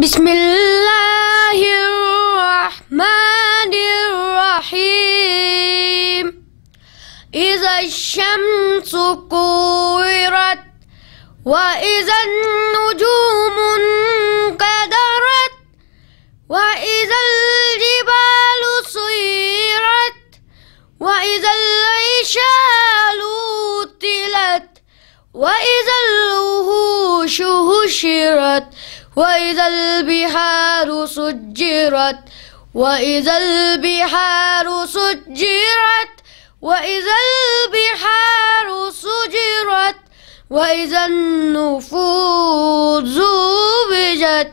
بسم اللہ الرحمن الرحیم اذا الشمس كورت واذا النجوم انكدرت واذا الجبال سيرت واذا العشار عطلت واذا الوحوش حشرت وَإِذَا الْبِحَارُ سُجِّرَتْ وَإِذَا الْبِحَارُ سُجِّرَتْ وَإِذَا الْبِحَارُ سُجِّرَتْ وَإِذَا النُّفُوسُ زُوِّجَتْ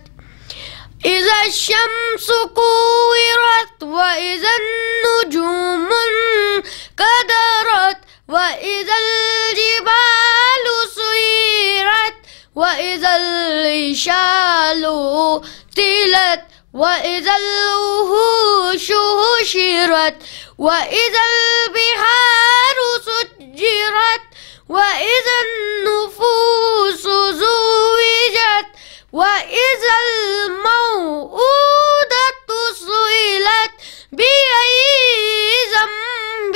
إِذَا الشَّمْسُ كُوِّرَتْ وَإِذَا النُّجُومُ انكدرت وَإِذَا الْجِبَالُ سُيِّرَتْ وَإِذَا الْعِشَارُ عطلت وَإِذَا الْوُحُوشُ حُشِرَتْ وَإِذَا الْبِحَارُ سُجِّرَتْ وَإِذَا النُّفُوسُ زُوِّجَتْ وَإِذَا الْمَوْءُودَةُ سُئِلَتْ بِأَيِّ ذَنبٍ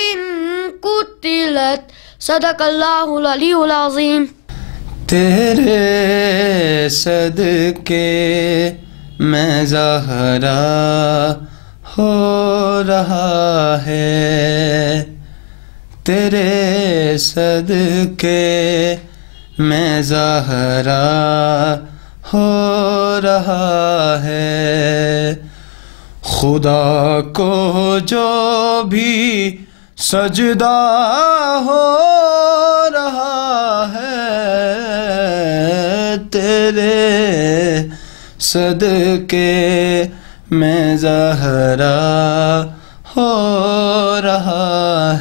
قُتِلَتْ صدق اللہ العلی العظیم۔ تیرے صدقے میں زہرا ہو رہا ہے، تیرے صدقے میں زہرا ہو رہا ہے، خدا کو جو بھی سجدہ ہو رہا ہے، تیرے صدقے میں زہرا ہو رہا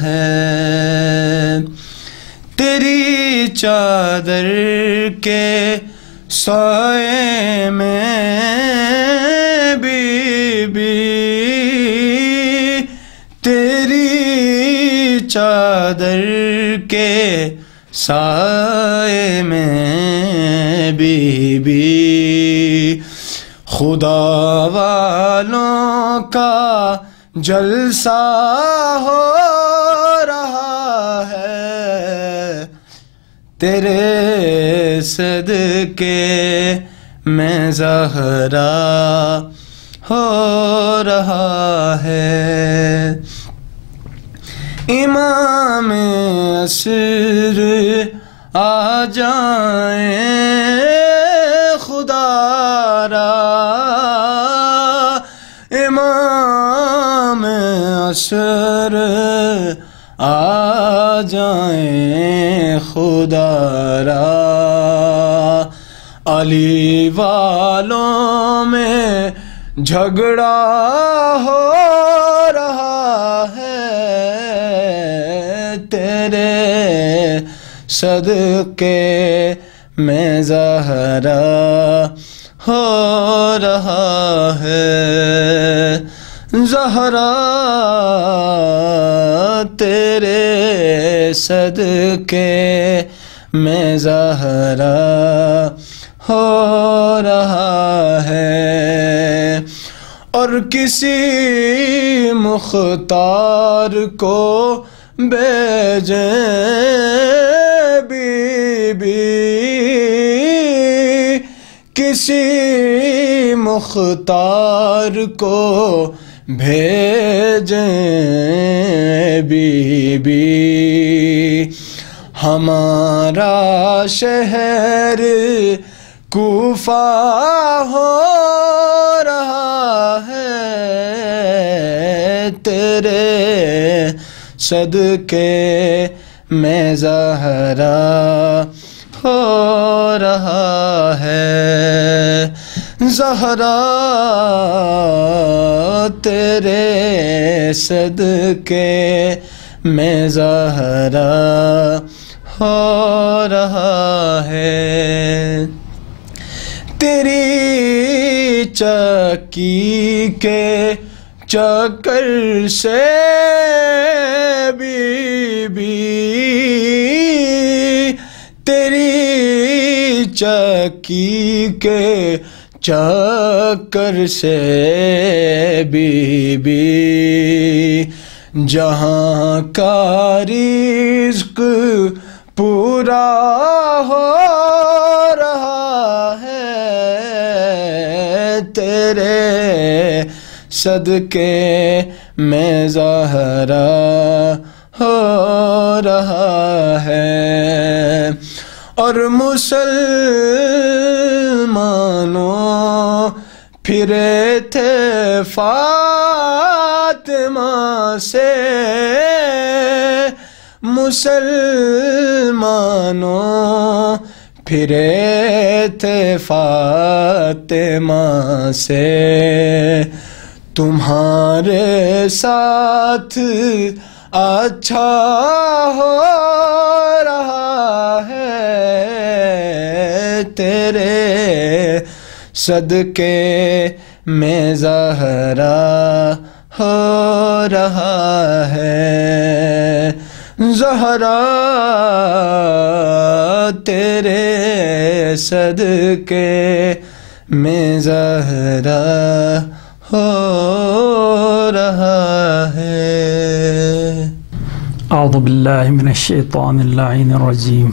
ہے، تیری چادر کے سائے میں بی بی، تیری چادر کے سائے میں بی بی، خدا والوں کا جلسہ ہو رہا ہے، تیرے صدقے میں زہرا ہو رہا ہے، امام عصر آ جائیں خدا را، امام عصر آ جائیں خدا را، علی والوں میں جھگڑا ہو رہا ہے، تیرے صدقے میں زہرا ہو رہا ہے، زہرا تیرے صدقے میں زہرا ہو رہا ہے، اور کسی مختار کو بھیجیں بی بی، کسی مختار کو بھیجیں بی بی، ہمارا شہر کوفہ ہو رہا ہے، تیرے صدقے میں زہرا ہو رہا ہے، زہرا تیرے صدقے میں زہرا ہو رہا ہے، تیری چکی کے چکر سے بی بی، تیری چکی کے چکر سے بی بی جہاں کا رزق پورا ہو رہا ہے تیرے صدقے میں زہرا ہو رہا ہے اور مسلمانوں پھرے تھے فاطمہ سے مسلمانوں پھرے تھے فاطمہ سے تمہارے ساتھ اچھا ہو رہا ہے تیرے صدقے میں زہرا ہو رہا ہے زہرا تیرے صدقے میں زہرا ہو رہا ہے اعوذ باللہ من الشیطان اللعین الرجیم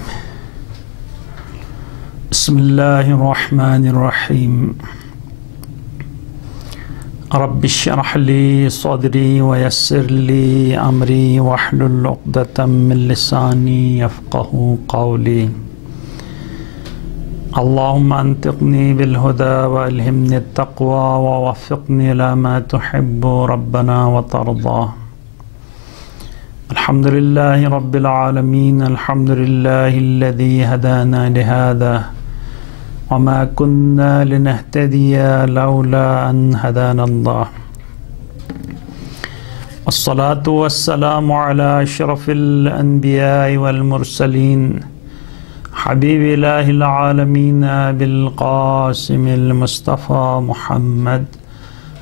بسم اللہ الرحمن الرحیم رب اشرح لی صدری ویسر لی امری واحلل عقدۃ من لسانی یفقهوا قولی اللهم انطقني بالهدى والهمني التقوى ووفقني الى ما تحب ربنا وترضى الحمد لله رب العالمين الحمد لله الذي هدانا لهذا وما كنا لنهتدي لولا أن هدانا الله والصلاة والسلام على أشرف الأنبياء والمرسلين حبيب إله العالمين بالقاسم المصطفى محمد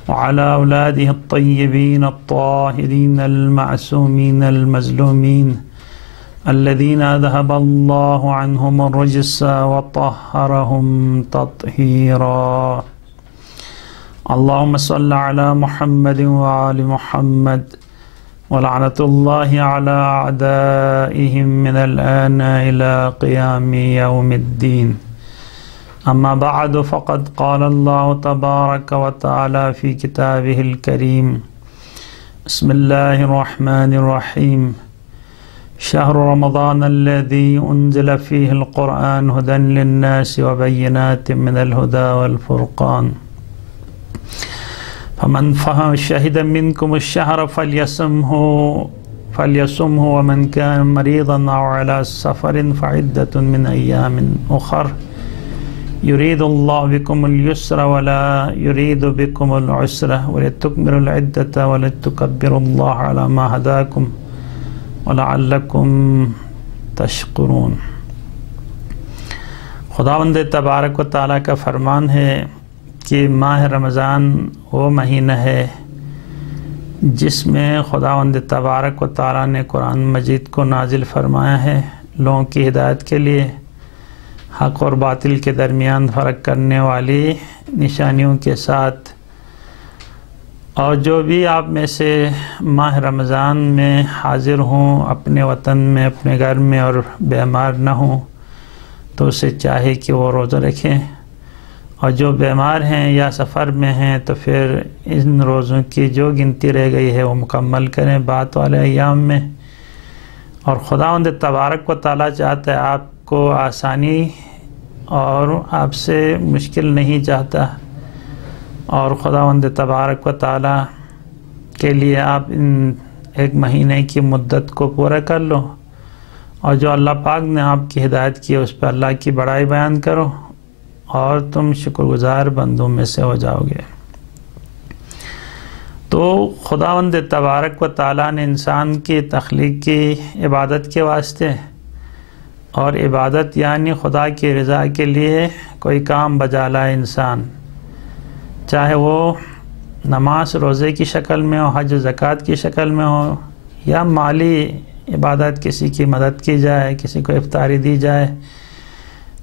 وعلى أولاده الطيبين الطاهرين المعصومين المظلومين الذين أذهب الله عنهم الرجس وطهرهم تطهيرا اللهم صل على محمد وآل محمد ولعنة الله على أعدائهم من الآن إلى قيام يوم الدين أما بعد فقد قال الله تبارك وتعالى في كتابه الكريم بسم الله الرحمن الرحيم شهر رمضان الذي أنزل فيه القرآن هدى للناس وبينات من الهدى والفرقان فمن شهد منكم الشهر فليصمه ومن كان مريضا أو على سفر فعدة من أيام أخر يريد الله بكم اليسر ولا يريد بكم العسر ولتكملوا العدة ولتكبروا الله على ما هداكم وَلَعَلَّكُمْ تَشْكُرُونَ خداوند تبارک و تعالیٰ کا فرمان ہے کہ ماہ رمضان وہ مہینہ ہے جس میں خداوند تبارک و تعالیٰ نے قرآن مجید کو نازل فرمایا ہے لوگوں کی ہدایت کے لیے حق اور باطل کے درمیان فرق کرنے والی نشانیوں کے ساتھ اور جو بھی آپ میں سے ماہ رمضان میں حاضر ہوں اپنے وطن میں اپنے گھر میں اور بیمار نہ ہوں تو اسے چاہے کہ وہ روزہ رکھیں اور جو بیمار ہیں یا سفر میں ہیں تو پھر ان روزوں کی جو گنتی رہ گئی ہے وہ مکمل کریں بعد والے ایام میں اور خداوند تبارک و تعالیٰ چاہتا ہے آپ کو آسانی اور آپ سے مشکل نہیں چاہتا اور خداوند تبارک و تعالیٰ کے لیے آپ ان ایک مہینے کی مدت کو پورا کر لو اور جو اللہ پاک نے آپ کی ہدایت کی اس پہ اللہ کی بڑائی بیان کرو اور تم شکر گزار بندوں میں سے ہو جاؤ گے تو خداوند تبارک و تعالیٰ نے انسان کی تخلیق کی عبادت کے واسطے اور عبادت یعنی خدا کی رضا کے لیے کوئی کام بجا لائے انسان چاہے وہ نماز روزے کی شکل میں ہو حج زکوٰۃ کی شکل میں ہو یا مالی عبادت کسی کی مدد کی جائے کسی کو افطاری دی جائے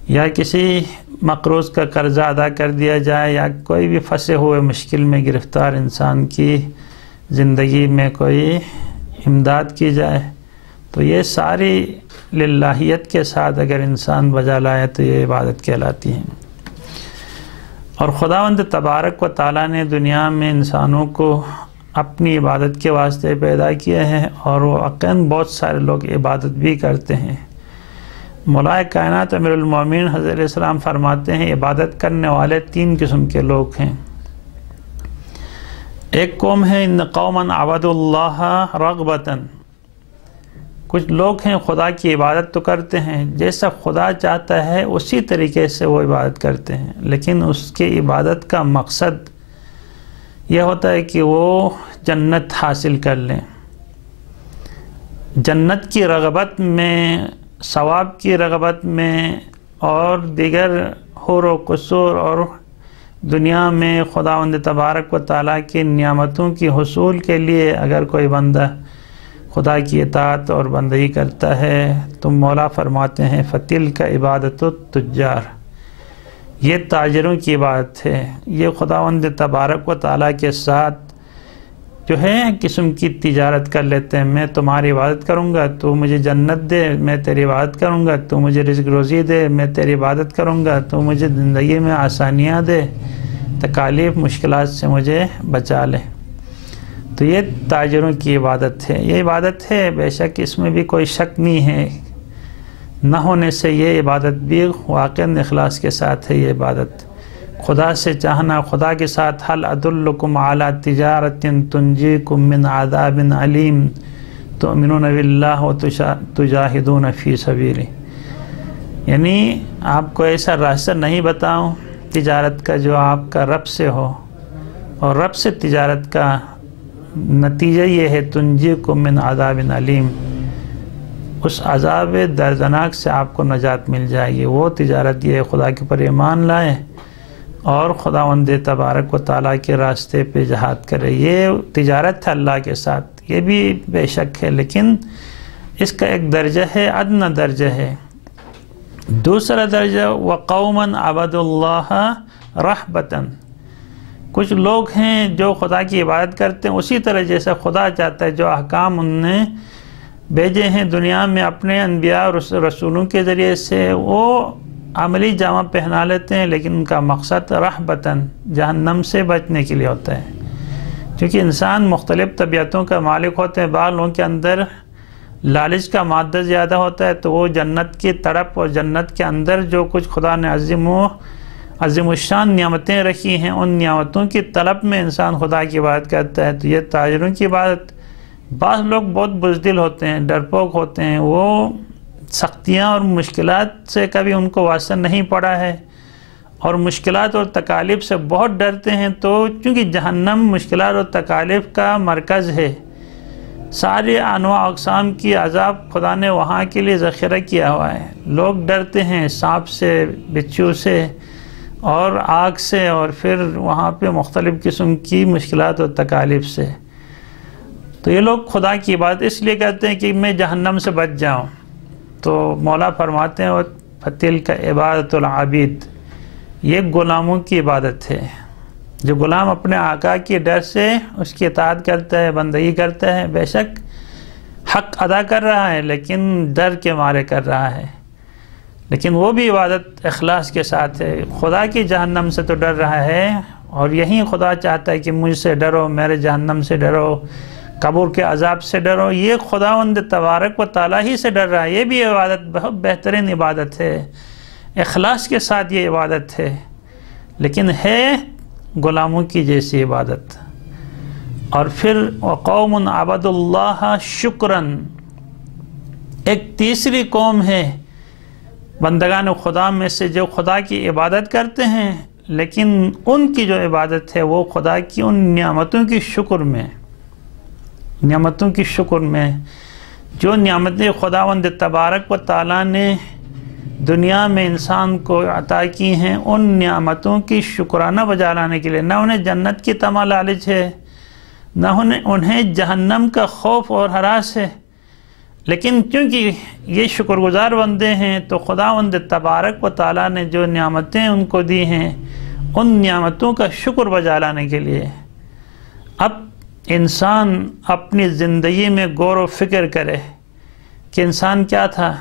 یا کسی مقروض کا قرضہ ادا کر دیا جائے، یا کوئی بھی پھنسے ہوئے مشکل میں گرفتار انسان کی زندگی میں کوئی امداد کی جائے، تو یہ ساری للہیت کے ساتھ اگر انسان بجا لائے تو یہ عبادت کہلاتی ہیں۔ اور خداوند تبارک و تعالیٰ نے دنیا میں انسانوں کو اپنی عبادت کے واسطے پیدا کیے ہیں، اور وہ واقعاً بہت سارے لوگ عبادت بھی کرتے ہیں۔ مولا کائنات امیر المومنین حضرت علیہ السلام فرماتے ہیں عبادت کرنے والے 3 قسم کے لوگ ہیں۔ ایک قوم ہے ان قوما عبدوا اللہ رغبتاً، کچھ لوگ ہیں خدا کی عبادت تو کرتے ہیں، جیسا خدا چاہتا ہے اسی طریقے سے وہ عبادت کرتے ہیں، لیکن اس کی عبادت کا مقصد یہ ہوتا ہے کہ وہ جنت حاصل کر لیں، جنت کی رغبت میں، ثواب کی رغبت میں، اور دیگر حور و قصور اور دنیا میں خداوند تبارک و تعالیٰ کی نعمتوں کی حصول کے لیے اگر کوئی بندہ خدا کی اطاعت اور بندگی کرتا ہے تو مولا فرماتے ہیں فَتِلْكَ عبادت التجار، یہ تاجروں کی عبادت ہے۔ یہ خداوند تبارک و تعالیٰ کے ساتھ جو ہے قسم کی تجارت کر لیتے ہیں، میں تمہاری عبادت کروں گا تو مجھے جنت دے، میں تیری عبادت کروں گا تو مجھے رزق روزی دے، میں تیری عبادت کروں گا تو مجھے زندگی میں آسانیاں دے، تکالیف مشکلات سے مجھے بچا لے۔ تو یہ تاجروں کی عبادت ہے، یہ عبادت ہے، بے شک اس میں بھی کوئی شک نہیں ہے، نہ ہونے سے یہ عبادت بھی واقعاً اخلاص کے ساتھ ہے۔ یہ عبادت خدا سے چاہنا، خدا کے ساتھ حل ادلکم علی تجارت تنجیکم من عذاب علیم تؤمنون باللہ وتجاہدون فی سبیلہ، یعنی آپ کو ایسا راستہ نہیں بتاؤں تجارت کا جو آپ کا رب سے ہو، اور رب سے تجارت کا نتیجہ یہ ہے تنجیکم من عذاب علیم، اس عذاب دردناک سے آپ کو نجات مل جائے گی۔ وہ تجارت یہ خدا کے پر ایمان لائے اور خداوند تبارک و تعالیٰ کے راستے پہ جہاد کرے، یہ تجارت ہے اللہ کے ساتھ، یہ بھی بے شک ہے، لیکن اس کا ایک درجہ ہے، ادنی درجہ ہے۔ دوسرا درجہ وَقَوْمًا عَبَدُوا اللَّهَ رَحْبَةً، کچھ لوگ ہیں جو خدا کی عبادت کرتے ہیں اسی طرح جیسا خدا چاہتا ہے، جو احکام ان نے بھیجے ہیں دنیا میں اپنے انبیاء اور رسولوں کے ذریعے سے، وہ عملی جامہ پہنا لیتے ہیں، لیکن ان کا مقصد رحبتاً جہنم سے بچنے کے لیے ہوتا ہے، کیونکہ انسان مختلف طبیعتوں کا مالک ہوتے ہیں، بعض لوگوں کے اندر لالچ کا مادہ زیادہ ہوتا ہے تو وہ جنت کی تڑپ اور جنت کے اندر جو کچھ خدا نے عظیم الشان نعمتیں رکھی ہیں ان نعمتوں کی طلب میں انسان خدا کی عبادت کرتا ہے۔ تو یہ تاجروں کی عبادت، بعض لوگ بہت بزدل ہوتے ہیں، ڈرپوک ہوتے ہیں، وہ سختیاں اور مشکلات سے کبھی ان کو واسطہ نہیں پڑا ہے اور مشکلات اور تکالیف سے بہت ڈرتے ہیں، تو چونکہ جہنم مشکلات اور تکالیف کا مرکز ہے، سارے انواع اقسام کی عذاب خدا نے وہاں کے لیے ذخیرہ کیا ہوا ہے، لوگ ڈرتے ہیں سانپ سے، بچھو سے اور آگ سے، اور پھر وہاں پہ مختلف قسم کی مشکلات اور تکالیف سے، تو یہ لوگ خدا کی عبادت اس لیے کرتے ہیں کہ میں جہنم سے بچ جاؤں۔ تو مولا فرماتے ہیں فَتِلْكَ عبادت العابد، یہ غلاموں کی عبادت ہے، جو غلام اپنے آقا کی ڈر سے اس کی اطاعت کرتا ہے، بندگی کرتا ہے، بے شک حق ادا کر رہا ہے لیکن ڈر کے مارے کر رہا ہے، لیکن وہ بھی عبادت اخلاص کے ساتھ ہے، خدا کی جہنم سے تو ڈر رہا ہے، اور یہی خدا چاہتا ہے کہ مجھ سے ڈرو، میرے جہنم سے ڈرو، قبر کے عذاب سے ڈرو، یہ خداوند تبارک و تعالیٰ ہی سے ڈر رہا ہے، یہ بھی عبادت بہت بہترین عبادت ہے، اخلاص کے ساتھ یہ عبادت ہے، لیکن ہے غلاموں کی جیسی عبادت۔ اور پھر وَقَوْمٌ عَبَدُوا اللَّهَ شُكْرًا، ایک تیسری قوم ہے بندگان خدا میں سے جو خدا کی عبادت کرتے ہیں، لیکن ان کی جو عبادت ہے وہ خدا کی ان نعمتوں کی شکر میں، نعمتوں کی شکر میں، جو نعمتیں خداوند تبارک و تعالیٰ نے دنیا میں انسان کو عطا کی ہیں، ان نعمتوں کی شکرانہ بجا لانے کے لیے، نہ انہیں جنت کی طمع لالچ ہے، نہ انہیں جہنم کا خوف اور ہراس ہے، لیکن چونکہ یہ شکر گزار بندے ہیں تو خداوند تبارک و تعالیٰ نے جو نعمتیں ان کو دی ہیں ان نعمتوں کا شکر بجا لانے کے لیے اب انسان اپنی زندگی میں غور و فکر کرے کہ انسان کیا تھا،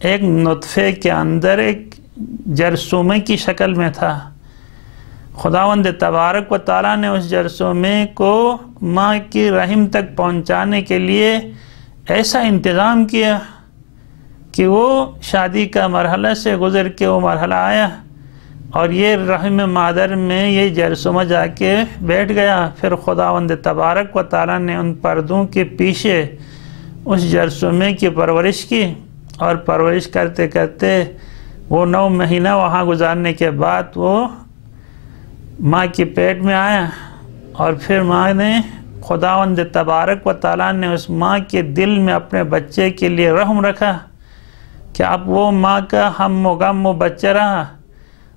ایک نطفے کے اندر ایک جرثومے کی شکل میں تھا۔ خداوند تبارک و تعالیٰ نے اس جرثومے کو ماں کی رحم تک پہنچانے کے لیے ایسا انتظام کیا کہ وہ شادی کا مرحلہ سے گزر کے وہ مرحلہ آیا اور یہ رحم مادر میں یہ جرثومہ جا کے بیٹھ گیا۔ پھر خداوند تبارک و تعالیٰ نے ان پردوں کے پیچھے اس جرثومے کی پرورش کی اور پرورش کرتے کرتے وہ 9 مہینہ وہاں گزارنے کے بعد وہ ماں کے پیٹ میں آیا، اور پھر ماں نے خداوند تبارک و تعالیٰ نے اس ماں کے دل میں اپنے بچے کے لیے رحم رکھا کہ اب وہ ماں کا ہم و غم و بچہ رہا،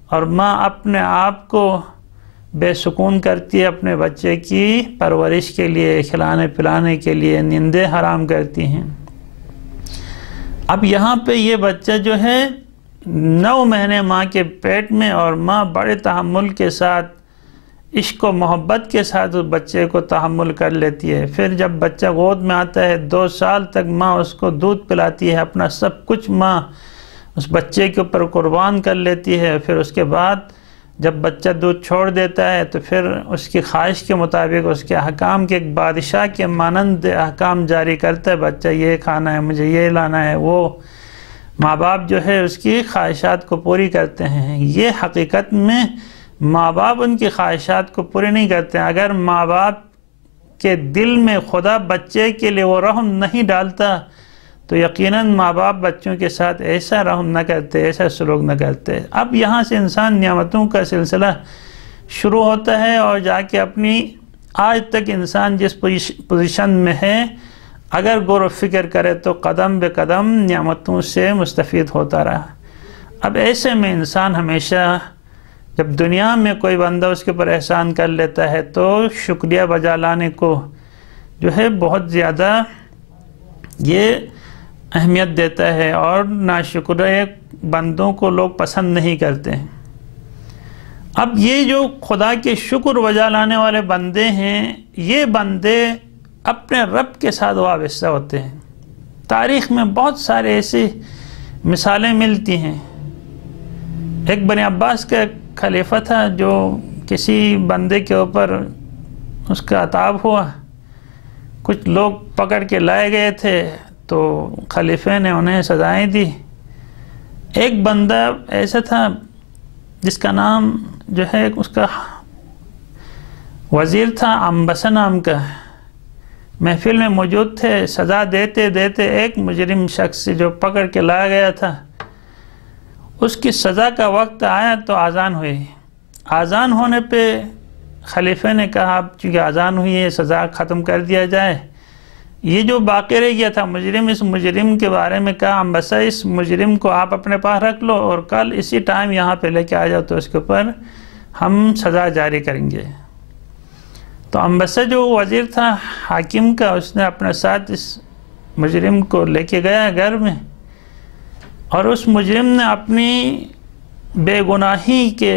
اور ماں اپنے آپ کو بے سکون کرتی ہے اپنے بچے کی پرورش کے لیے، کھلانے پلانے کے لیے نیندیں حرام کرتی ہیں۔ اب یہاں پہ یہ بچہ جو ہے 9 مہینے ماں کے پیٹ میں، اور ماں بڑے تحمل کے ساتھ عشق و محبت کے ساتھ اس بچے کو تحمل کر لیتی ہے۔ پھر جب بچہ گود میں آتا ہے 2 سال تک ماں اس کو دودھ پلاتی ہے، اپنا سب کچھ ماں اس بچے کے اوپر قربان کر لیتی ہے۔ پھر اس کے بعد جب بچہ دودھ چھوڑ دیتا ہے تو پھر اس کی خواہش کے مطابق اس کے احکام کے ایک بادشاہ کے مانند احکام جاری کرتا ہے، بچہ یہ کھانا ہے، مجھے یہ لانا ہے، وہ ماں باپ جو ہے اس کی خواہشات کو پوری کرتے ہیں۔ یہ حقیقت میں ماں باپ ان کی خواہشات کو پوری نہیں کرتے ہیں۔ اگر ماں باپ کے دل میں خدا بچے کے لیے وہ رحم نہیں ڈالتا تو یقیناً ماں باپ بچوں کے ساتھ ایسا رحم نہ کرتے، ایسا سلوک نہ کرتے۔ اب یہاں سے انسان نعمتوں کا سلسلہ شروع ہوتا ہے، اور جا کے اپنی آج تک انسان جس پوزیشن میں ہے اگر غور و فکر کرے تو قدم بے قدم نعمتوں سے مستفید ہوتا رہا۔ اب ایسے میں انسان ہمیشہ جب دنیا میں کوئی بندہ اس کے اوپر احسان کر لیتا ہے تو شکریہ بجا لانے کو جو ہے بہت زیادہ یہ اہمیت دیتا ہے، اور ناشکرے بندوں کو لوگ پسند نہیں کرتے ہیں۔ اب یہ جو خدا کے شکر بجا لانے والے بندے ہیں، یہ بندے اپنے رب کے ساتھ وابستہ ہوتے ہیں۔ تاریخ میں بہت سارے ایسی مثالیں ملتی ہیں۔ ایک بنی عباس کا خلیفہ تھا جو کسی بندے کے اوپر اس کا عتاب ہوا، کچھ لوگ پکڑ کے لائے گئے تھے تو خلیفہ نے انہیں سزائیں دی۔ ایک بندہ ایسا تھا جس کا نام جو ہے اس کا وزیر تھا، عنبسہ نام کا، محفل میں موجود تھے۔ سزا دیتے دیتے ایک مجرم شخص جو پکڑ کے لایا گیا تھا، اس کی سزا کا وقت آیا تو آذان ہوئی۔ آذان ہونے پہ خلیفہ نے کہا اب چونکہ آذان ہوئی ہے سزا ختم کر دیا جائے۔ یہ جو باقی رہ گیا تھا مجرم، اس مجرم کے بارے میں کہا عنبسہ اس مجرم کو آپ اپنے پاس رکھ لو اور کل اسی ٹائم یہاں پہ لے کے آ جاؤ تو اس کے اوپر ہم سزا جاری کریں گے۔ تو عنبسہ جو وزیر تھا حاکم کا، اس نے اپنے ساتھ اس مجرم کو لے کے گیا گھر میں، اور اس مجرم نے اپنی بے گناہی کے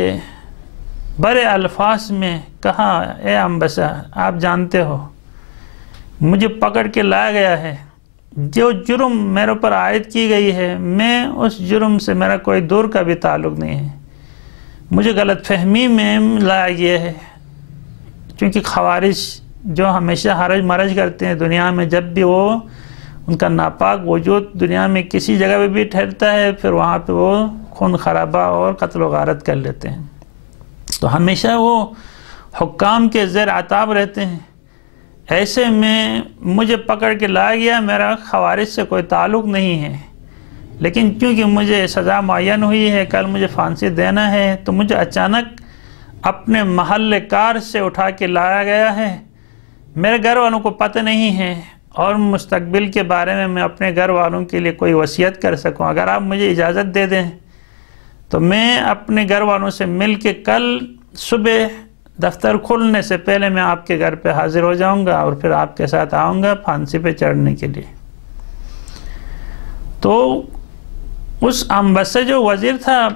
بڑے الفاظ میں کہا اے عنبسہ آپ جانتے ہو مجھے پکڑ کے لایا گیا ہے، جو جرم میرے اوپر عائد کی گئی ہے میں اس جرم سے میرا کوئی دور کا بھی تعلق نہیں ہے، مجھے غلط فہمی میں لایا گیا ہے۔ چونکہ خوارج جو ہمیشہ حرج مرج کرتے ہیں دنیا میں، جب بھی وہ ان کا ناپاک وجود دنیا میں کسی جگہ پہ بھی ٹھہرتا ہے پھر وہاں پہ وہ خون خرابہ اور قتل و غارت کر لیتے ہیں، تو ہمیشہ وہ حکام کے زیر عتاب رہتے ہیں۔ ایسے میں مجھے پکڑ کے لایا گیا، میرا خوارج سے کوئی تعلق نہیں ہے، لیکن چونکہ مجھے سزا معین ہوئی ہے، کل مجھے پھانسی دینا ہے، تو مجھے اچانک اپنے محل کار سے اٹھا کے لایا گیا ہے، میرے گھر والوں کو پتہ نہیں ہے، اور مستقبل کے بارے میں اپنے گھر والوں کے لیے کوئی وصیت کر سکوں۔ اگر آپ مجھے اجازت دے دیں تو میں اپنے گھر والوں سے مل کے کل صبح دفتر کھلنے سے پہلے میں آپ کے گھر پہ حاضر ہو جاؤں گا اور پھر آپ کے ساتھ آؤں گا پھانسی پہ چڑھنے کے لیے۔ تو اس انبسے جو وزیر تھا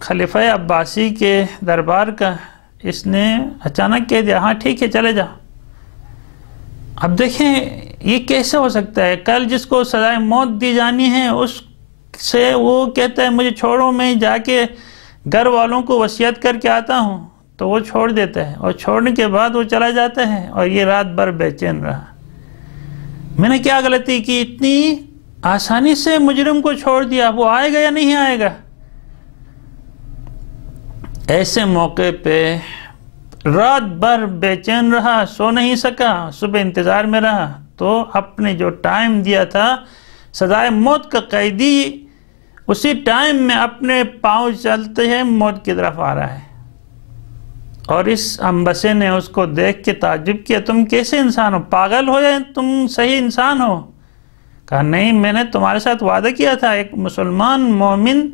خلیفہ عباسی کے دربار کا، اس نے اچانک کہہ دیا ہاں ٹھیک ہے چلے جاؤ۔ اب دیکھیں یہ کیسے ہو سکتا ہے؟ کل جس کو سزائے موت دی جانی ہے اس سے وہ کہتا ہے مجھے چھوڑو، میں جا کے گھر والوں کو وصیت کر کے آتا ہوں، تو وہ چھوڑ دیتا ہے، اور چھوڑنے کے بعد وہ چلا جاتا ہے، اور یہ رات بھر بے چین رہا۔ میں نے کیا غلطی کی؟ اتنی آسانی سے مجرم کو چھوڑ دیا، وہ آئے گا یا نہیں آئے گا؟ ایسے موقع پہ رات بھر بے چین رہا، سو نہیں سکا، صبح انتظار میں رہا، تو اپنے جو ٹائم دیا تھا سزائے موت کا قیدی اسی ٹائم میں اپنے پاؤں چلتے ہیں موت کی طرف آ رہا ہے۔ اور اس انبسے نے اس کو دیکھ کے تعجب کیا، تم کیسے انسان ہو؟ پاگل ہو یا تم صحیح انسان ہو؟ کہا نہیں، میں نے تمہارے ساتھ وعدہ کیا تھا، ایک مسلمان مومن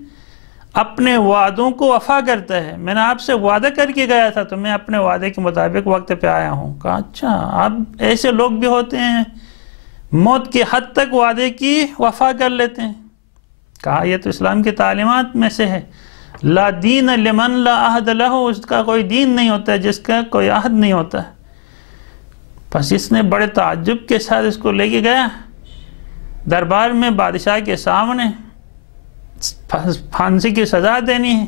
اپنے وعدوں کو وفا کرتا ہے، میں نے آپ سے وعدہ کر کے گیا تھا تو میں اپنے وعدے کے مطابق وقت پہ آیا ہوں۔ کہا اچھا، اب ایسے لوگ بھی ہوتے ہیں موت کی حد تک وعدے کی وفا کر لیتے ہیں۔ کہا یہ تو اسلام کی تعلیمات میں سے ہے، لا دین لمن لا عہد لہ، اس کا کوئی دین نہیں ہوتا جس کا کوئی عہد نہیں ہوتا۔ پس اس نے بڑے تعجب کے ساتھ اس کو لے کے گیا دربار میں، بادشاہ کے سامنے پھانسی کی سزا دینی ہے۔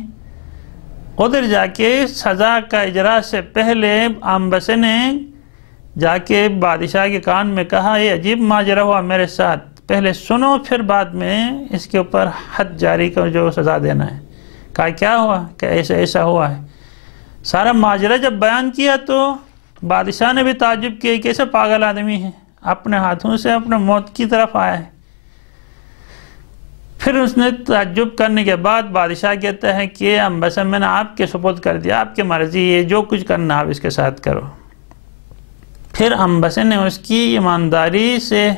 ادھر جا کے سزا کا اجرا سے پہلے انبسے نے جا کے بادشاہ کے کان میں کہا یہ عجیب ماجرا ہوا میرے ساتھ، پہلے سنو پھر بعد میں اس کے اوپر حد جاری کر جو سزا دینا ہے۔ کہا کیا ہوا؟ کہ ایسا ہوا ہے۔ سارا ماجرا جب بیان کیا تو بادشاہ نے بھی تعجب کیا، کیسے پاگل آدمی ہے، اپنے ہاتھوں سے اپنے موت کی طرف آیا ہے۔ پھر اس نے تعجب کرنے کے بعد بادشاہ کہتا ہے کہ انبسے میں نے آپ کے سپرد کر دیا، آپ کی مرضی، یہ جو کچھ کرنا آپ اس کے ساتھ کرو۔ پھر انبسے نے اس کی ایمانداری سے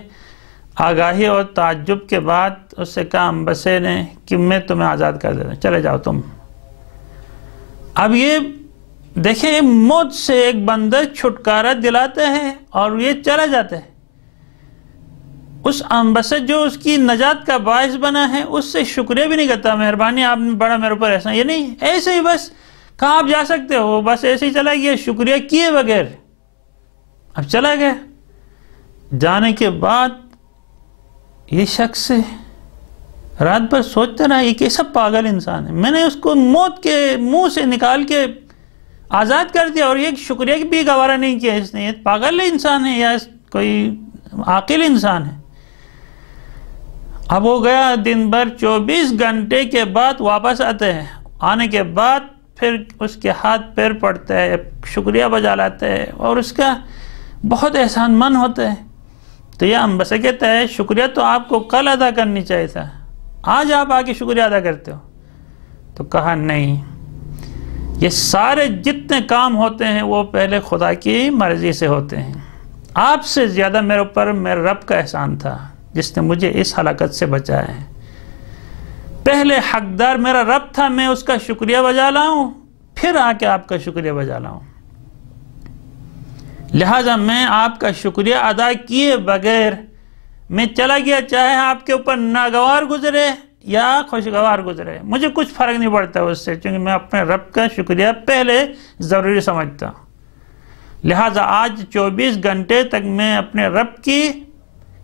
آگاہی اور تعجب کے بعد اس سے کہا انبسے نے کہ میں تمہیں آزاد کر دیتا ہوں، چلے جاؤ تم۔ اب یہ دیکھیں موت سے ایک بندہ چھٹکارا دلاتا ہے اور یہ چلا جاتا ہے۔ اس انبسے جو اس کی نجات کا باعث بنا ہے اس سے شکریہ بھی نہیں کرتا، مہربانی آپ نے بڑا میرے اوپر احسان، یہ نہیں، ایسے ہی بس کہاں آپ جا سکتے ہو، بس ایسے ہی چلا گیا شکریہ کیے بغیر، اب چلا گیا۔ جانے کے بعد یہ شخص رات بھر سوچتا رہا یہ کیسا پاگل انسان ہے، میں نے اس کو موت کے منہ سے نکال کے آزاد کر دیا اور یہ شکریہ بھی گوارا نہیں کیا اس نے، یہ پاگل انسان ہے یا کوئی عاقل انسان ہے۔ اب ہو گیا دن بھر، 24 گھنٹے کے بعد واپس آتے ہیں، آنے کے بعد پھر اس کے ہاتھ پیر پڑتا ہے، شکریہ بجا لاتا ہے اور اس کا بہت احسان مند ہوتا ہے۔ تو یہ انبسے کہتا ہے شکریہ تو آپ کو کل ادا کرنی چاہیے تھا، آج آپ آ کے شکریہ ادا کرتے ہو۔ تو کہا نہیں، یہ سارے جتنے کام ہوتے ہیں وہ پہلے خدا کی مرضی سے ہوتے ہیں، آپ سے زیادہ میرے اوپر میرے رب کا احسان تھا جس نے مجھے اس ہلاکت سے بچایا ہے۔ پہلے حقدار میرا رب تھا، میں اس کا شکریہ بجا لاؤں، پھر آ کے آپ کا شکریہ بجا لاؤں۔ لہٰذا میں آپ کا شکریہ ادا کیے بغیر میں چلا گیا، چاہے آپ کے اوپر ناگوار گزرے یا خوشگوار گزرے، مجھے کچھ فرق نہیں پڑتا اس سے، چونکہ میں اپنے رب کا شکریہ پہلے ضروری سمجھتا ہوں۔ لہٰذا آج 24 گھنٹے تک میں اپنے رب کی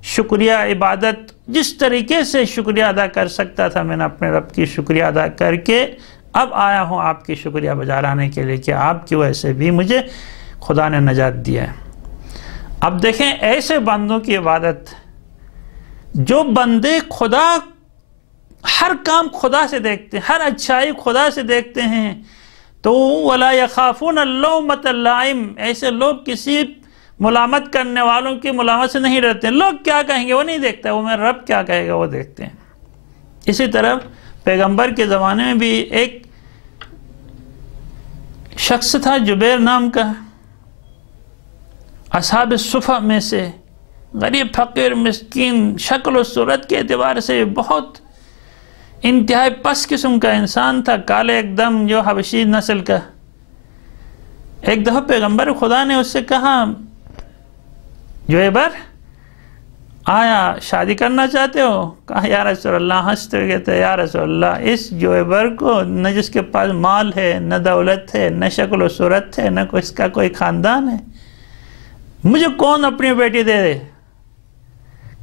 شکریہ عبادت جس طریقے سے شکریہ ادا کر سکتا تھا میں نے اپنے رب کی شکریہ ادا کر کے اب آیا ہوں آپ کی شکریہ بجا لانے کے لیے کہ آپ کی وجہ سے بھی مجھے خدا نے نجات دیا ہے۔ اب دیکھیں ایسے بندوں کی عبادت، جو بندے خدا ہر کام خدا سے دیکھتے ہیں، ہر اچھائی خدا سے دیکھتے ہیں، تو وَلَا يَخَافُونَ اللَّوْمَةَ اللَّائِمِ، ایسے لوگ کسی ملامت کرنے والوں کی ملامت سے نہیں ڈرتے، لوگ کیا کہیں گے وہ نہیں دیکھتا، وہ میرا رب کیا کہے گا وہ دیکھتے ہیں۔ اسی طرح پیغمبر کے زمانے میں بھی ایک شخص تھا جبیر نام کا، اصحاب صفہ میں سے، غریب فقیر مسکین، شکل و صورت کے اعتبار سے بہت انتہائی پس قسم کا انسان تھا، کالے ایک دم، جو حبشی نسل کا۔ ایک دفعہ پیغمبر خدا نے اس سے کہا جویبر آیا شادی کرنا چاہتے ہو؟ کہا یا رسول اللہ، ہنستے ہوئے کہتے یا رسول اللہ، اس جویبر کو نہ جس کے پاس مال ہے، نہ دولت ہے، نہ شکل و صورت ہے، نہ اس کا کوئی خاندان ہے، مجھے کون اپنی بیٹی دے دے؟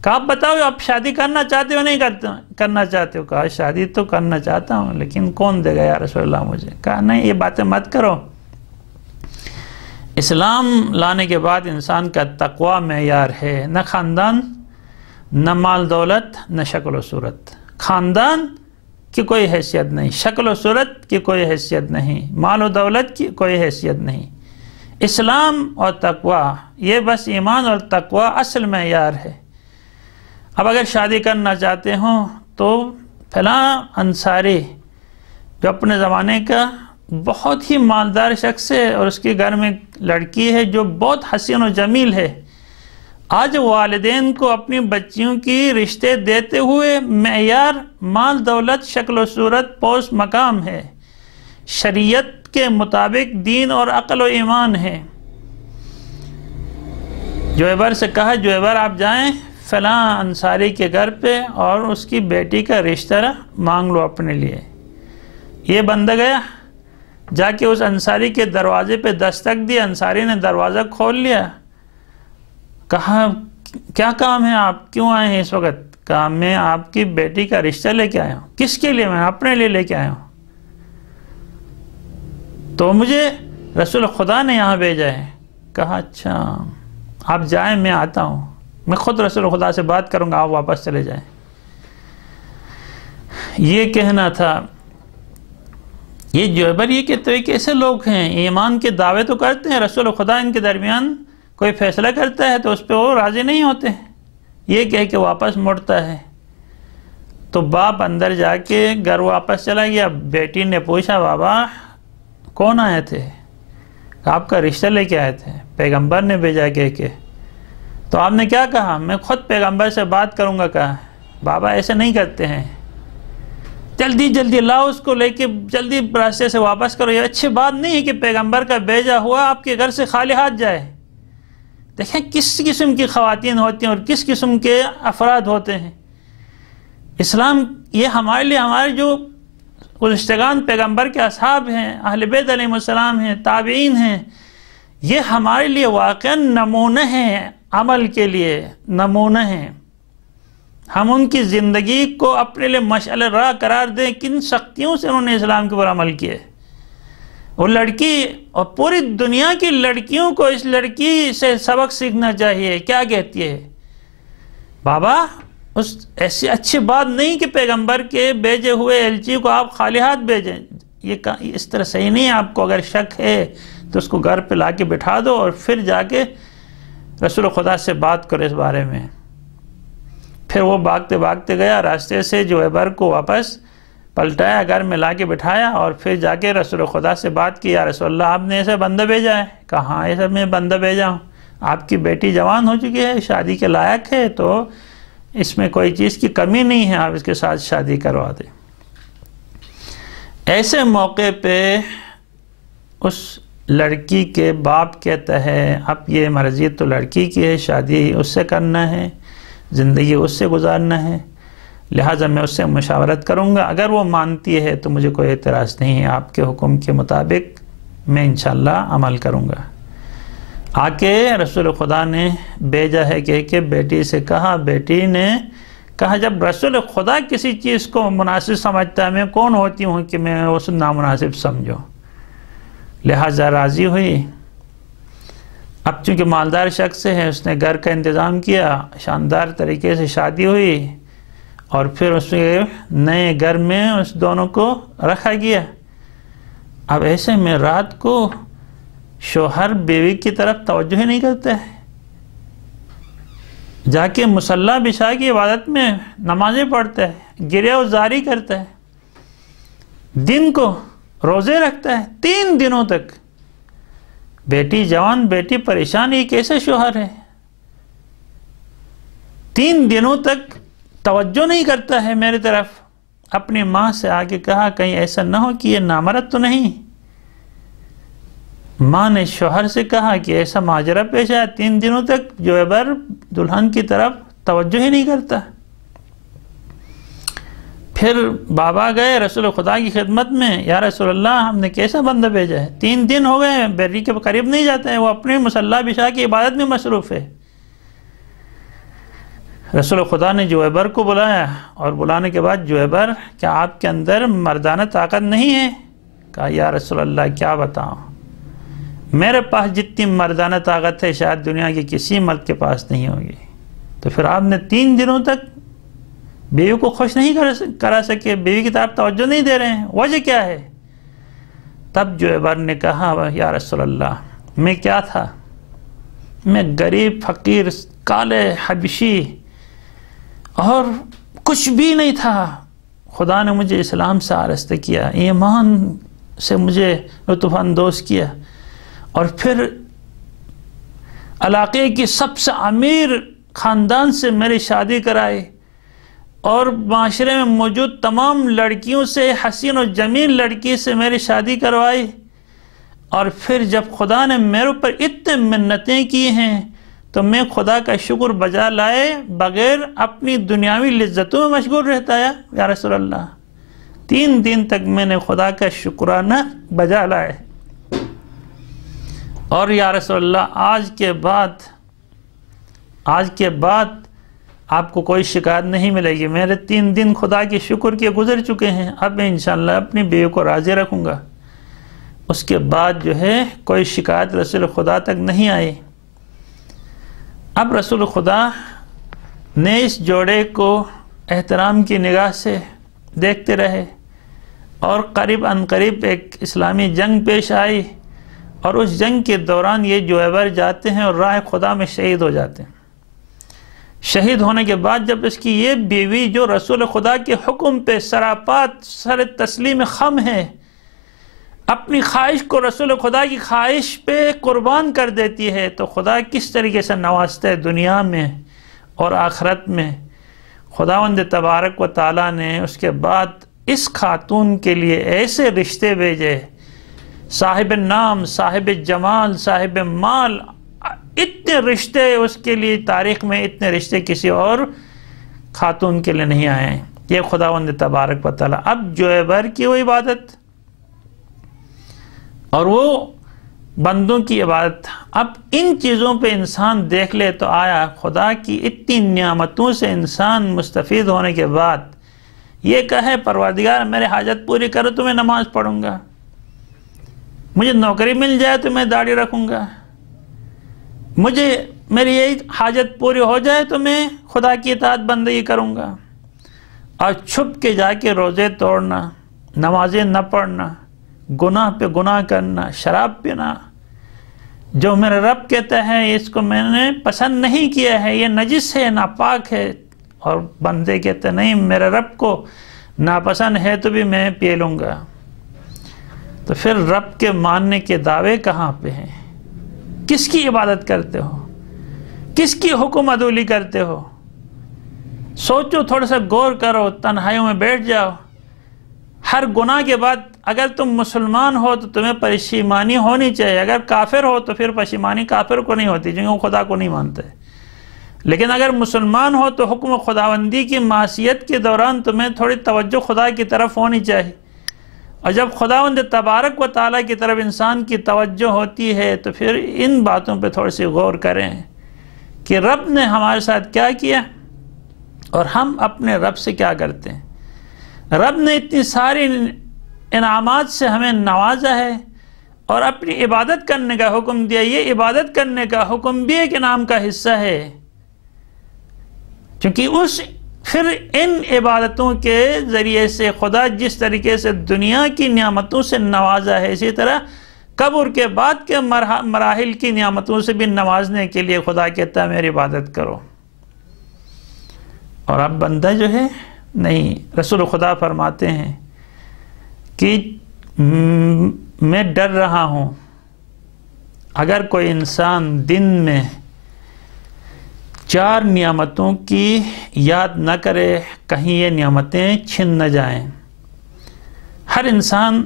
کہا آپ بتاؤ آپ شادی کرنا چاہتے ہو نہیں کرنا چاہتے ہو؟ کہا شادی تو کرنا چاہتا ہوں لیکن کون دے گا یا رسول اللہ مجھے؟ کہا نہیں، یہ باتیں مت کرو، اسلام لانے کے بعد انسان کا تقوی معیار ہے، نہ خاندان، نہ مال دولت، نہ شکل و صورت۔ خاندان کی کوئی حیثیت نہیں، شکل و صورت کی کوئی حیثیت نہیں، مال و دولت کی کوئی حیثیت نہیں، اسلام اور تقوی، یہ بس ایمان اور تقوی اصل معیار ہے۔ اب اگر شادی کرنا چاہتے ہوں تو فلاں انصاری جو اپنے زمانے کا بہت ہی مالدار شخص ہے اور اس کے گھر میں لڑکی ہے جو بہت حسین و جمیل ہے، آج والدین کو اپنی بچیوں کی رشتے دیتے ہوئے معیار مال دولت شکل و صورت پوست مقام ہے، شریعت کے مطابق دین اور عقل و ایمان ہے۔ جویبر سے کہا جویبر آپ جائیں فلاں انصاری کے گھر پہ اور اس کی بیٹی کا رشتہ مانگ لو اپنے لیے۔ یہ بندہ گیا، جا کے اس انصاری کے دروازے پہ دستک دی، انصاری نے دروازہ کھول لیا، کہا کیا کام ہے، آپ کیوں آئے ہیں اس وقت؟ کہا میں آپ کی بیٹی کا رشتہ لے کے آیا ہوں۔ کس کے لیے؟ میں اپنے لیے لے کے آیا ہوں، تو مجھے رسول خدا نے یہاں بھیجا ہے۔ کہا اچھا آپ جائیں، میں آتا ہوں، میں خود رسول خدا سے بات کروں گا، آپ واپس چلے جائیں۔ یہ کہنا تھا۔ یہ جویبر یہ کہتے ہیں کہ ایسے لوگ ہیں ایمان کے دعوے تو کرتے ہیں، رسول خدا ان کے درمیان کوئی فیصلہ کرتا ہے تو اس پہ وہ راضی نہیں ہوتے، یہ کہہ کہ واپس مڑتا ہے۔ تو باپ اندر جا کے گھر واپس چلا گیا، بیٹی نے پوچھا بابا کون آئے تھے؟ آپ کا رشتہ لے کے آئے تھے، پیغمبر نے بھیجا کہہ کے۔ تو آپ نے کیا کہا؟ میں خود پیغمبر سے بات کروں گا۔ کہا بابا ایسے نہیں کرتے ہیں، جلدی لاؤ اس کو، لے کے جلدی راستے سے واپس کرو، یہ اچھی بات نہیں ہے کہ پیغمبر کا بھیجا ہوا آپ کے گھر سے خالی ہاتھ جائے۔ دیکھیں کس قسم کی خواتین ہوتی ہیں اور کس قسم کے افراد ہوتے ہیں۔ اسلام یہ ہمارے لیے، ہمارے جو گزشتگان پیغمبر کے اصحاب ہیں، اہل بیت علیہ السلام ہیں، تابعین ہیں، یہ ہمارے لیے واقعاً نمونہ ہیں، عمل کے لیے نمونہ ہیں۔ ہم ان کی زندگی کو اپنے لیے مشعل راہ قرار دیں، کن سختیوں سے انہوں نے اسلام کے اوپر عمل کیے۔ وہ لڑکی اور پوری دنیا کی لڑکیوں کو اس لڑکی سے سبق سیکھنا چاہیے۔ کیا کہتی ہے؟ بابا ایسی اچھی بات نہیں کہ پیغمبر کے بھیجے ہوئے ایلچی کو آپ خالی ہاتھ بھیجیں، یہ اس طرح صحیح نہیں ہے۔ آپ کو اگر شک ہے تو اس کو گھر پہ لا کے بٹھا دو اور پھر جا کے رسول خدا سے بات کرو اس بارے میں۔ پھر وہ بھاگتے گیا راستے سے، جویبر کو واپس پلٹایا، گھر میں لا کے بٹھایا اور پھر جا کے رسول خدا سے بات کی، یا رسول اللہ آپ نے ایسا بندہ بھیجا ہے؟ کہا ہاں ایسا میں بندہ بھیجا ہوں، آپ کی بیٹی جوان ہو چکی ہے، شادی کے لائق ہے، تو اس میں کوئی چیز کی کمی نہیں ہے، آپ اس کے ساتھ شادی کروا دیں۔ ایسے موقع پہ اس لڑکی کے باپ کہتا ہے اب یہ مرضی تو لڑکی کی ہے، شادی اس سے کرنا ہے، زندگی اس سے گزارنا ہے، لہٰذا میں اس سے مشاورت کروں گا، اگر وہ مانتی ہے تو مجھے کوئی اعتراض نہیں ہے، آپ کے حکم کے مطابق میں انشاءاللہ عمل کروں گا۔ آ کے رسول خدا نے بھیجا ہے کہ بیٹی سے کہا، بیٹی نے کہا جب رسول خدا کسی چیز کو مناسب سمجھتا ہے میں کون ہوتی ہوں کہ میں اس نامناسب سمجھوں، لہٰذا راضی ہوئی۔ اب چونکہ مالدار شخص ہے، اس نے گھر کا انتظام کیا، شاندار طریقے سے شادی ہوئی اور پھر اس کے نئے گھر میں اس دونوں کو رکھا گیا۔ اب ایسے میں رات کو شوہر بیوی کی طرف توجہ ہی نہیں کرتا ہے، جا کے مصلی بچھا کی عبادت میں نمازیں پڑھتا ہے، گریہ و زاری کرتا ہے، دن کو روزے رکھتا ہے 3 دنوں تک۔ بیٹی جوان، بیٹی پریشان، یہ کیسے شوہر ہے؟ 3 دنوں تک توجہ نہیں کرتا ہے میری طرف۔ اپنی ماں سے آگے کہا کہیں ایسا نہ ہو کہ یہ نامرد تو نہیں۔ ماں نے شوہر سے کہا کہ ایسا ماجرہ پیش آیا، 3 دنوں تک جویبر دلہن کی طرف توجہ ہی نہیں کرتا۔ پھر بابا گئے رسول خدا کی خدمت میں، یا رسول اللہ ہم نے کیسا بندہ بھیجا ہے، 3 دن ہو گئے بیری کے قریب نہیں جاتے ہیں، وہ اپنے مصلی بچھا کی عبادت میں مصروف ہے۔ رسول خدا نے جویبر کو بلایا، اور بلانے کے بعد جویبر کیا آپ کے اندر مردانہ طاقت نہیں ہے؟ کہا یا رسول اللہ کیا بتاؤں، میرے پاس جتنی مردانہ طاقت ہے شاید دنیا کے کسی مرد کے پاس نہیں ہوگی۔ تو پھر آپ نے 3 دنوں تک بیوی کو خوش نہیں کرا سکے، بیوی کی طرف توجہ نہیں دے رہے ہیں، وجہ کیا ہے؟ تب جویبر نے کہا یا رسول اللہ میں کیا تھا، میں غریب فقیر کالے حبشی اور کچھ بھی نہیں تھا، خدا نے مجھے اسلام سے آراستہ کیا، ایمان سے مجھے لطف اندوز کیا، اور پھر علاقے کی سب سے امیر خاندان سے میری شادی کرائی، اور معاشرے میں موجود تمام لڑکیوں سے حسین و جمیل لڑکی سے میری شادی کروائی، اور پھر جب خدا نے میرے اوپر اتنے منتیں کی ہیں تو میں خدا کا شکر بجا لائے بغیر اپنی دنیاوی لذتوں میں مشغول رہتا ہے یا رسول اللہ۔ 3 دن تک میں نے خدا کا شکرانہ بجا لائے، اور یا رسول اللہ آج کے بعد آپ کو کوئی شکایت نہیں ملے گی، میرے 3 دن خدا کے شکر کے گزر چکے ہیں، اب میں انشاءاللہ اپنی بیوی کو راضی رکھوں گا۔ اس کے بعد جو ہے کوئی شکایت رسول خدا تک نہیں آئی۔ اب رسول خدا نے اس جوڑے کو احترام کی نگاہ سے دیکھتے رہے، اور قریب ان قریب ایک اسلامی جنگ پیش آئی، اور اس جنگ کے دوران یہ جویبر جاتے ہیں اور راہ خدا میں شہید ہو جاتے ہیں۔ شہید ہونے کے بعد جب اس کی یہ بیوی جو رسول خدا کے حکم پہ سراپات سر تسلیم خم ہے، اپنی خواہش کو رسول خدا کی خواہش پہ قربان کر دیتی ہے، تو خدا کس طریقے سے نوازتا ہے دنیا میں اور آخرت میں۔ خداوند تبارک و تعالیٰ نے اس کے بعد اس خاتون کے لیے ایسے رشتے بھیجے، صاحب نام، صاحب جمال، صاحب مال، اتنے رشتے اس کے لیے تاریخ میں اتنے رشتے کسی اور خاتون کے لیے نہیں آئے ہیں۔ یہ خداوند تبارک و تعالیٰ اب جویبر کی وہ عبادت اور وہ بندوں کی عبادت، اب ان چیزوں پہ انسان دیکھ لے تو آیا خدا کی اتنی نعمتوں سے انسان مستفید ہونے کے بعد یہ کہے پروردگار میرے حاجت پوری کرو تو میں نماز پڑھوں گا، مجھے نوکری مل جائے تو میں داڑھی رکھوں گا، مجھے میری یہ حاجت پوری ہو جائے تو میں خدا کی اطاعت بندگی کروں گا، اور چھپ کے جا کے روزے توڑنا، نمازیں نہ پڑھنا، گناہ پہ گناہ کرنا، شراب پینا، جو میرا رب کہتا ہے اس کو میں نے پسند نہیں کیا ہے، یہ نجس ہے، ناپاک ہے، اور بندے کہتے ہیں نہیں میرے رب کو ناپسند ہے تو بھی میں پی لوں گا۔ تو پھر رب کے ماننے کے دعوے کہاں پہ ہیں؟ کس کی عبادت کرتے ہو؟ کس کی حکم عدولی کرتے ہو؟ سوچو، تھوڑا سا غور کرو، تنہائیوں میں بیٹھ جاؤ۔ ہر گناہ کے بعد اگر تم مسلمان ہو تو تمہیں پشیمانی ہونی چاہیے، اگر کافر ہو تو پھر پشیمانی کافر کو نہیں ہوتی کیونکہ وہ خدا کو نہیں مانتے، لیکن اگر مسلمان ہو تو حکم خداوندی کی معصیت کے دوران تمہیں تھوڑی توجہ خدا کی طرف ہونی چاہیے، اور جب خداوند تبارک و تعالیٰ کی طرف انسان کی توجہ ہوتی ہے تو پھر ان باتوں پہ تھوڑی سی غور کریں کہ رب نے ہمارے ساتھ کیا کیا اور ہم اپنے رب سے کیا کرتے ہیں۔ رب نے اتنی ساری انعامات سے ہمیں نوازا ہے اور اپنی عبادت کرنے کا حکم دیا، یہ عبادت کرنے کا حکم بھی ایک انعام کا حصہ ہے، کیونکہ پھر ان عبادتوں کے ذریعے سے خدا جس طریقے سے دنیا کی نعمتوں سے نوازا ہے، اسی طرح قبر کے بعد کے مراحل کی نعمتوں سے بھی نوازنے کے لیے خدا کہتا ہے میری عبادت کرو۔ اور اب بندہ جو ہے نہیں، رسول خدا فرماتے ہیں کہ میں ڈر رہا ہوں اگر کوئی انسان دن میں 4 نعمتوں کی یاد نہ کرے کہیں یہ نعمتیں چھن نہ جائیں۔ ہر انسان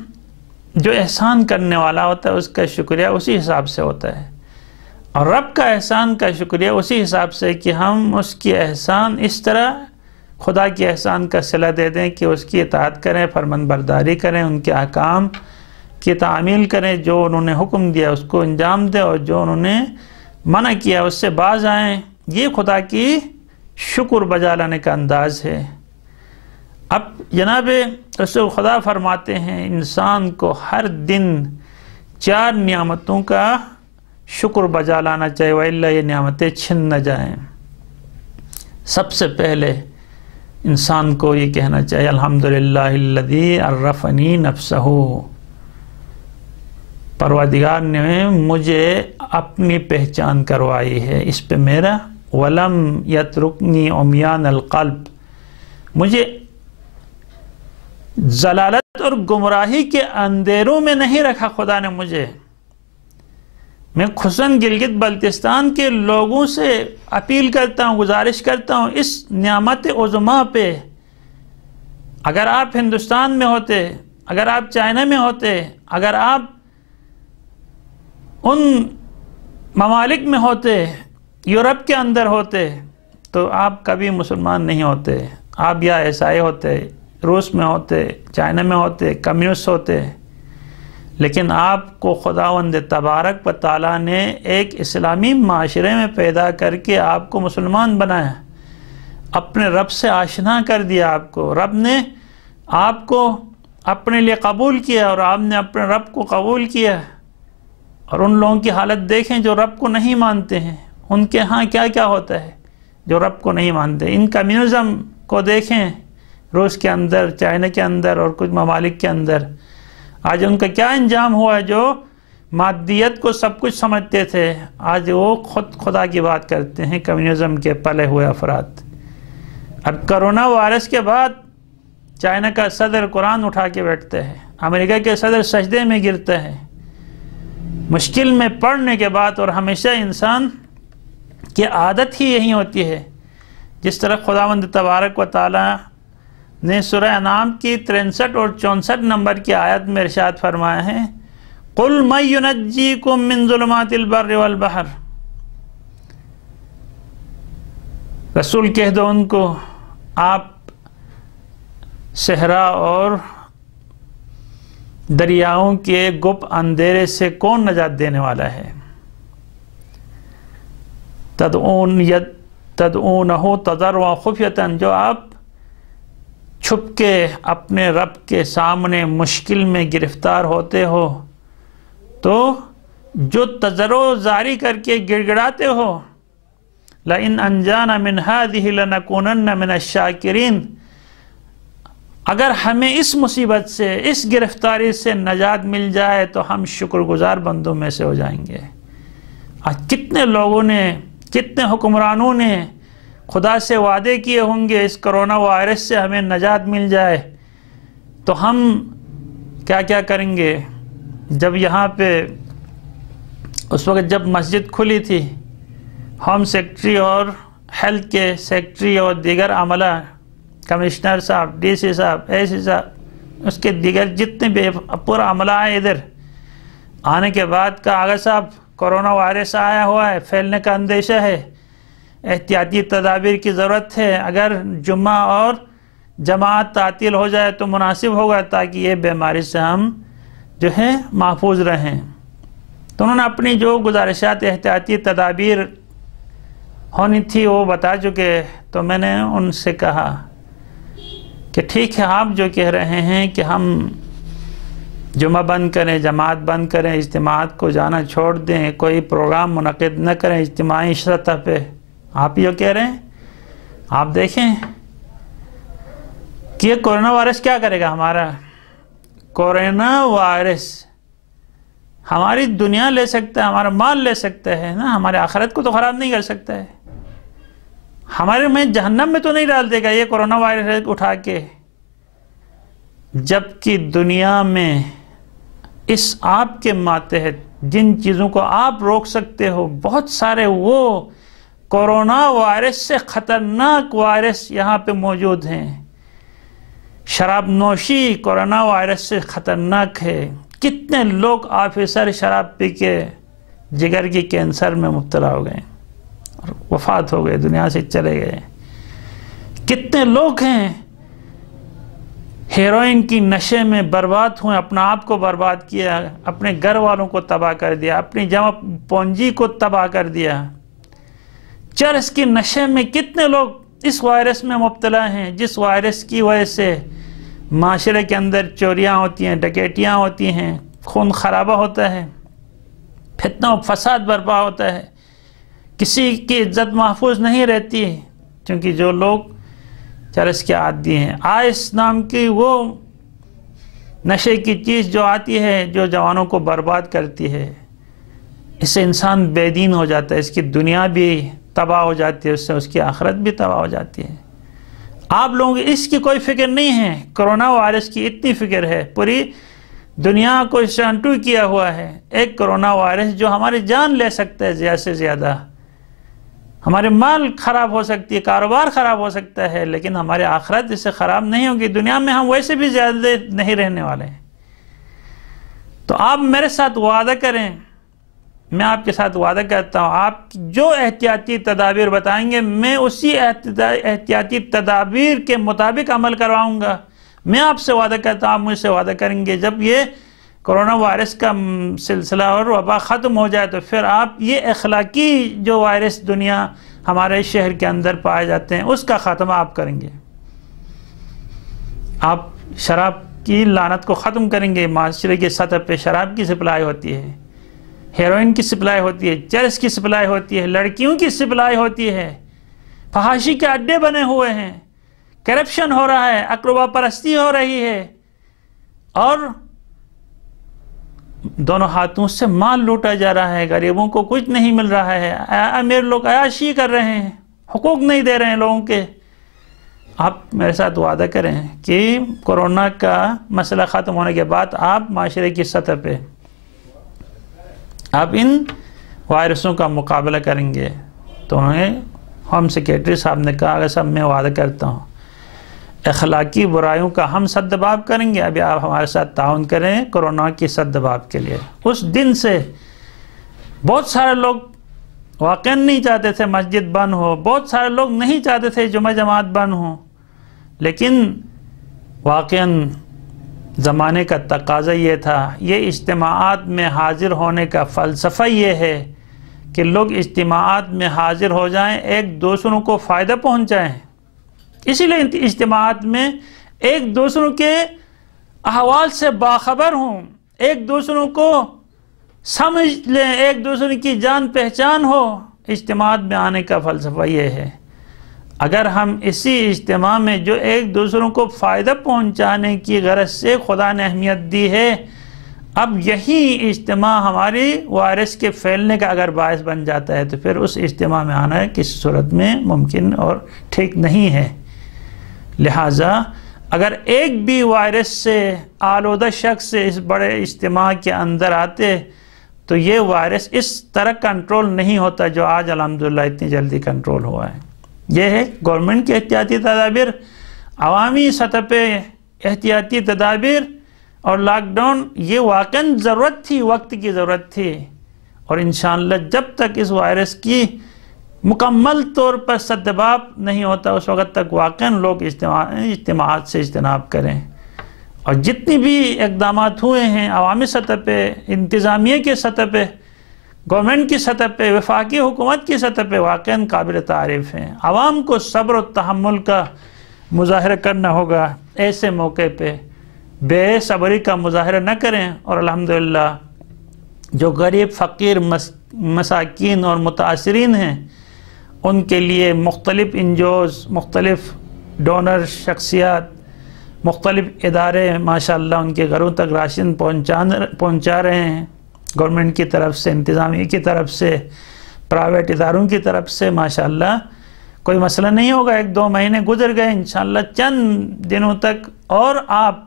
جو احسان کرنے والا ہوتا ہے اس کا شکریہ اسی حساب سے ہوتا ہے، اور رب کا احسان کا شکریہ اسی حساب سے کہ ہم اس کی احسان اس طرح خدا کی احسان کا صلہ دے دیں کہ اس کی اطاعت کریں، فرمان برداری کریں، ان کے احکام کی تعمیل کریں، جو انہوں نے حکم دیا اس کو انجام دیں، اور جو انہوں نے منع کیا اس سے باز آئیں۔ یہ خدا کی شکر بجا لانے کا انداز ہے۔ اب جناب رسول خدا فرماتے ہیں انسان کو ہر دن 4 نعمتوں کا شکر بجا لانا چاہیے، وَإِلَّا یہ نعمتیں چھن نہ جائیں۔ سب سے پہلے انسان کو یہ کہنا چاہیے الحمدللہ الذی عرفنی نفسہ، پروردگار نے مجھے اپنی پہچان کروائی ہے، اس پہ میرا وَلَمْ يَتْرُكْنِي عُمْيَانَ الْقَلْبِ، مجھے ضلالت اور گمراہی کے اندھیروں میں نہیں رکھا خدا نے مجھے۔ میں خصوصاً گلگت بلتستان کے لوگوں سے اپیل کرتا ہوں، گزارش کرتا ہوں اس نعمت عظمیٰ پہ، اگر آپ ہندوستان میں ہوتے، اگر آپ چائنا میں ہوتے، اگر آپ ان ممالک میں ہوتے، یورپ کے اندر ہوتے، تو آپ کبھی مسلمان نہیں ہوتے، آپ یا عیسائی ہوتے، روس میں ہوتے، چائنا میں ہوتے، کمیونسٹ ہوتے، لیکن آپ کو خداوند تبارک و تعالیٰ نے ایک اسلامی معاشرے میں پیدا کر کے آپ کو مسلمان بنایا، اپنے رب سے آشنا کر دیا آپ کو، رب نے آپ کو اپنے لیے قبول کیا اور آپ نے اپنے رب کو قبول کیا۔ اور ان لوگوں کی حالت دیکھیں جو رب کو نہیں مانتے ہیں، ان کے ہاں کیا کیا ہوتا ہے جو رب کو نہیں مانتے۔ ان کمیونزم کو دیکھیں روس کے اندر، چائنا کے اندر اور کچھ ممالک کے اندر، آج ان کا کیا انجام ہوا ہے؟ جو مادیت کو سب کچھ سمجھتے تھے آج وہ خود خدا کی بات کرتے ہیں، کمیونزم کے پلے ہوئے افراد۔ اب کرونا وائرس کے بعد چائنا کا صدر قرآن اٹھا کے بیٹھتا ہے، امریکہ کے صدر سجدے میں گرتا ہے، مشکل میں پڑنے کے بعد، اور ہمیشہ انسان کی عادت ہی یہی ہوتی ہے۔ جس طرح خداوند تبارک و تعالی نے سورہ انعام کی 63 اور 64 نمبر کی آیت میں ارشاد فرمایا ہے قُلْ مَن يُنَجِّيكُم مِّن ظُلُمَاتِ الْبَرِّ وَالْبَحْرِ، رسول کہہ دو ان کو آپ صحرا اور دریاؤں کے گپ اندھیرے سے کون نجات دینے والا ہے؟ تدعونہ تضرعا خفیۃ، جو آپ چھپ کے اپنے رب کے سامنے مشکل میں گرفتار ہوتے ہو، تو جو تضرع زاری کر کے گڑ گڑاتے ہو لَإِنْ أَنْجَانَ مِنْ هَذِهِ لَنَكُونَنَّ مِنَ الشَّاكِرِينَ، اگر ہمیں اس مصیبت سے، اس گرفتاری سے نجات مل جائے تو ہم شکر گزار بندوں میں سے ہو جائیں گے۔ آج کتنے لوگوں نے، کتنے حکمرانوں نے خدا سے وعدے کیے ہوں گے اس کرونا وائرس سے ہمیں نجات مل جائے، تو ہم کیا کیا کریں گے؟ جب یہاں پہ اس وقت جب مسجد کھلی تھی، ہوم سیکٹری اور ہیلتھ کے سیکٹری اور دیگر عملہ، کمشنر صاحب، ڈی سی صاحب، اے سی صاحب، اس کے دیگر جتنے بھی پورا عملہ آئے ادھر آنے کے بعد کہا آغا صاحب کرونا وائرس آیا ہوا ہے، پھیلنے کا اندیشہ ہے، احتیاطی تدابیر کی ضرورت ہے، اگر جمعہ اور جماعت تعطیل ہو جائے تو مناسب ہوگا تاکہ یہ بیماری سے ہم جو ہے محفوظ رہیں۔ تو انہوں نے اپنی جو گزارشات احتیاطی تدابیر ہونی تھی وہ بتا چکے، تو میں نے ان سے کہا کہ ٹھیک ہے آپ جو کہہ رہے ہیں کہ ہم جمعہ بند کریں، جماعت بند کریں، اجتماعات کو جانا چھوڑ دیں، کوئی پروگرام منعقد نہ کریں اجتماعی سطح پہ، آپ یہ کہہ رہے ہیں، آپ دیکھیں کہ یہ کورونا وائرس کیا کرے گا ہمارا؟ کورونا وائرس ہماری دنیا لے سکتا ہے، ہمارا مال لے سکتا ہے نا، ہمارے آخرت کو تو خراب نہیں کر سکتا ہے، ہمارے میں جہنم میں تو نہیں ڈال دے گا یہ کورونا وائرس اٹھا کے۔ جبکہ دنیا میں اس آپ کے ماتحت جن چیزوں کو آپ روک سکتے ہو، بہت سارے وہ کورونا وائرس سے خطرناک وائرس یہاں پہ موجود ہیں۔ شراب نوشی کورونا وائرس سے خطرناک ہے، کتنے لوگ آفیسر شراب پی کے جگر کی کینسر میں مبتلا ہو گئے اور وفات ہو گئے، دنیا سے چلے گئے۔ کتنے لوگ ہیں ہیروئن کی نشے میں برباد ہوئے، اپنا آپ کو برباد کیا، اپنے گھر والوں کو تباہ کر دیا، اپنی جمع پونجی کو تباہ کر دیا۔ چرس کی نشے میں کتنے لوگ اس وائرس میں مبتلا ہیں، جس وائرس کی وجہ سے معاشرے کے اندر چوریاں ہوتی ہیں، ڈکیتیاں ہوتی ہیں، خون خرابہ ہوتا ہے، فتنہ و فساد برپا ہوتا ہے، کسی کی عزت محفوظ نہیں رہتی، کیونکہ جو لوگ چرس کے عادی ہیں۔ آئس نام کی وہ نشے کی چیز جو آتی ہے، جو جوانوں کو برباد کرتی ہے، اس سے انسان بے دین ہو جاتا ہے، اس کی دنیا بھی تباہ ہو جاتی ہے، اس سے اس کی آخرت بھی تباہ ہو جاتی ہے۔ آپ لوگوں کو اس کی کوئی فکر نہیں ہے، کرونا وائرس کی اتنی فکر ہے، پوری دنیا کو شانٹو کیا ہوا ہے۔ ایک کرونا وائرس جو ہماری جان لے سکتا ہے زیادہ سے زیادہ، ہمارے مال خراب ہو سکتی ہے، کاروبار خراب ہو سکتا ہے، لیکن ہمارے آخرت اس سے خراب نہیں ہوگی۔ دنیا میں ہم ویسے بھی زیادہ نہیں رہنے والے ہیں۔ تو آپ میرے ساتھ وعدہ کریں، میں آپ کے ساتھ وعدہ کرتا ہوں، آپ جو احتیاطی تدابیر بتائیں گے میں اسی احتیاطی تدابیر کے مطابق عمل کرواؤں گا۔ میں آپ سے وعدہ کرتا ہوں، آپ مجھ سے وعدہ کریں گے، جب یہ کرونا وائرس کا سلسلہ اور وبا ختم ہو جائے تو پھر آپ یہ اخلاقی جو وائرس دنیا ہمارے شہر کے اندر پائے جاتے ہیں اس کا خاتمہ آپ کریں گے۔ آپ شراب کی لعنت کو ختم کریں گے۔ معاشرے کی سطح پہ شراب کی سپلائی ہوتی ہے، ہیروئن کی سپلائی ہوتی ہے، چرس کی سپلائی ہوتی ہے، لڑکیوں کی سپلائی ہوتی ہے، فحاشی کے اڈے بنے ہوئے ہیں، کرپشن ہو رہا ہے، اقربا پرستی ہو رہی ہے، اور دونوں ہاتھوں سے مال لوٹا جا رہا ہے، غریبوں کو کچھ نہیں مل رہا ہے، امیر لوگ عیاشی کر رہے ہیں، حقوق نہیں دے رہے ہیں لوگوں کے۔ آپ میرے ساتھ وعدہ کریں کہ کورونا کا مسئلہ ختم ہونے کے بعد آپ معاشرے کی سطح پہ آپ ان وائرسوں کا مقابلہ کریں گے۔ تو انہوں نے ہوم سیکریٹری صاحب نے کہا کہ صاحب میں وعدہ کرتا ہوں اخلاقی برائیوں کا ہم سدباب کریں گے، ابھی آپ ہمارے ساتھ تعاون کریں کورونا کی سدباب کے لیے۔ اس دن سے بہت سارے لوگ واقعاً نہیں چاہتے تھے مسجد بند ہو، بہت سارے لوگ نہیں چاہتے تھے جمعہ جماعت بند ہو، لیکن واقعاً زمانے کا تقاضا یہ تھا۔ یہ اجتماعات میں حاضر ہونے کا فلسفہ یہ ہے کہ لوگ اجتماعات میں حاضر ہو جائیں، ایک دوسروں کو فائدہ پہنچائیں، اسی لیے اجتماعات میں ایک دوسروں کے احوال سے باخبر ہوں، ایک دوسروں کو سمجھ لیں، ایک دوسرے کی جان پہچان ہو۔ اجتماعات میں آنے کا فلسفہ یہ ہے۔ اگر ہم اسی اجتماع میں جو ایک دوسروں کو فائدہ پہنچانے کی غرض سے خدا نے اہمیت دی ہے، اب یہی اجتماع ہماری وائرس کے پھیلنے کا اگر باعث بن جاتا ہے تو پھر اس اجتماع میں آنا کسی صورت میں ممکن اور ٹھیک نہیں ہے۔ لہٰذا اگر ایک بھی وائرس سے آلودہ شخص سے اس بڑے اجتماع کے اندر آتے تو یہ وائرس اس طرح کنٹرول نہیں ہوتا جو آج الحمدللہ اتنی جلدی کنٹرول ہوا ہے۔ یہ ہے گورنمنٹ کی احتیاطی تدابیر، عوامی سطح پہ احتیاطی تدابیر، اور لاک ڈاؤن یہ واقعاً ضرورت تھی، وقت کی ضرورت تھی، اور انشاءاللہ جب تک اس وائرس کی مکمل طور پر سدباب نہیں ہوتا اس وقت تک واقعاً لوگ اجتماعات سے اجتناب کریں، اور جتنی بھی اقدامات ہوئے ہیں عوامی سطح پہ، انتظامیہ کی سطح پہ، گورنمنٹ کی سطح پہ، وفاقی حکومت کی سطح پہ واقعاً قابل تعریف ہیں۔ عوام کو صبر و تحمل کا مظاہرہ کرنا ہوگا، ایسے موقع پہ بے صبری کا مظاہرہ نہ کریں، اور الحمدللہ جو غریب فقیر مساکین اور متاثرین ہیں ان کے لیے مختلف انجوز، مختلف ڈونر شخصیات، مختلف ادارے ماشاءاللہ ان کے گھروں تک راشن پہنچا رہے ہیں، گورنمنٹ کی طرف سے، انتظامیہ کی طرف سے، پرائیویٹ اداروں کی طرف سے۔ ماشاءاللہ کوئی مسئلہ نہیں ہوگا، 1-2 مہینے گزر گئے، انشاءاللہ چند دنوں تک اور آپ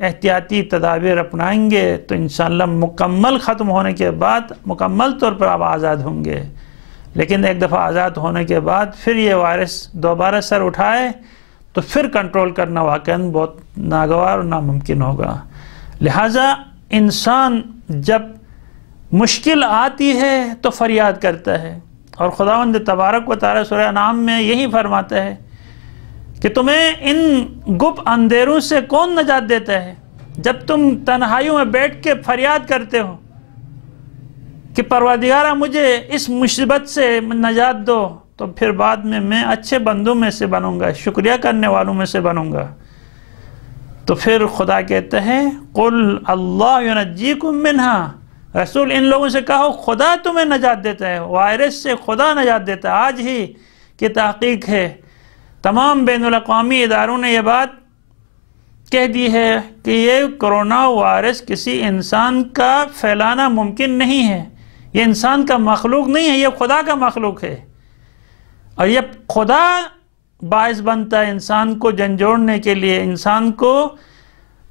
احتیاطی تدابیر اپنائیں گے تو انشاءاللہ مکمل ختم ہونے کے بعد مکمل طور پر آپ آزاد ہوں گے۔ لیکن ایک دفعہ آزاد ہونے کے بعد پھر یہ وائرس دوبارہ سر اٹھائے تو پھر کنٹرول کرنا واقعاً بہت ناگوار اور ناممکن ہوگا۔ لہٰذا انسان جب مشکل آتی ہے تو فریاد کرتا ہے، اور خداوند تبارک و تعالی سورہ انعام میں یہی فرماتا ہے کہ تمہیں ان گپ اندھیروں سے کون نجات دیتا ہے جب تم تنہائیوں میں بیٹھ کے فریاد کرتے ہو کہ پروردگارہ مجھے اس مصیبت سے نجات دو، تو پھر بعد میں اچھے بندوں میں سے بنوں گا، شکریہ کرنے والوں میں سے بنوں گا۔ تو پھر خدا کہتا ہے قُلْ اللَّهُ يُنَجِّيكُم مِّنْهَا، رسول ان لوگوں سے کہو خدا تمہیں نجات دیتا ہے، وائرس سے خدا نجات دیتا ہے۔ آج ہی کی تحقیق ہے، تمام بین الاقوامی اداروں نے یہ بات کہہ دی ہے کہ یہ کرونا وائرس کسی انسان کا پھیلانا ممکن نہیں ہے، یہ انسان کا مخلوق نہیں ہے، یہ خدا کا مخلوق ہے، اور یہ خدا باعث بنتا ہے انسان کو جھنجھوڑنے کے لیے، انسان کو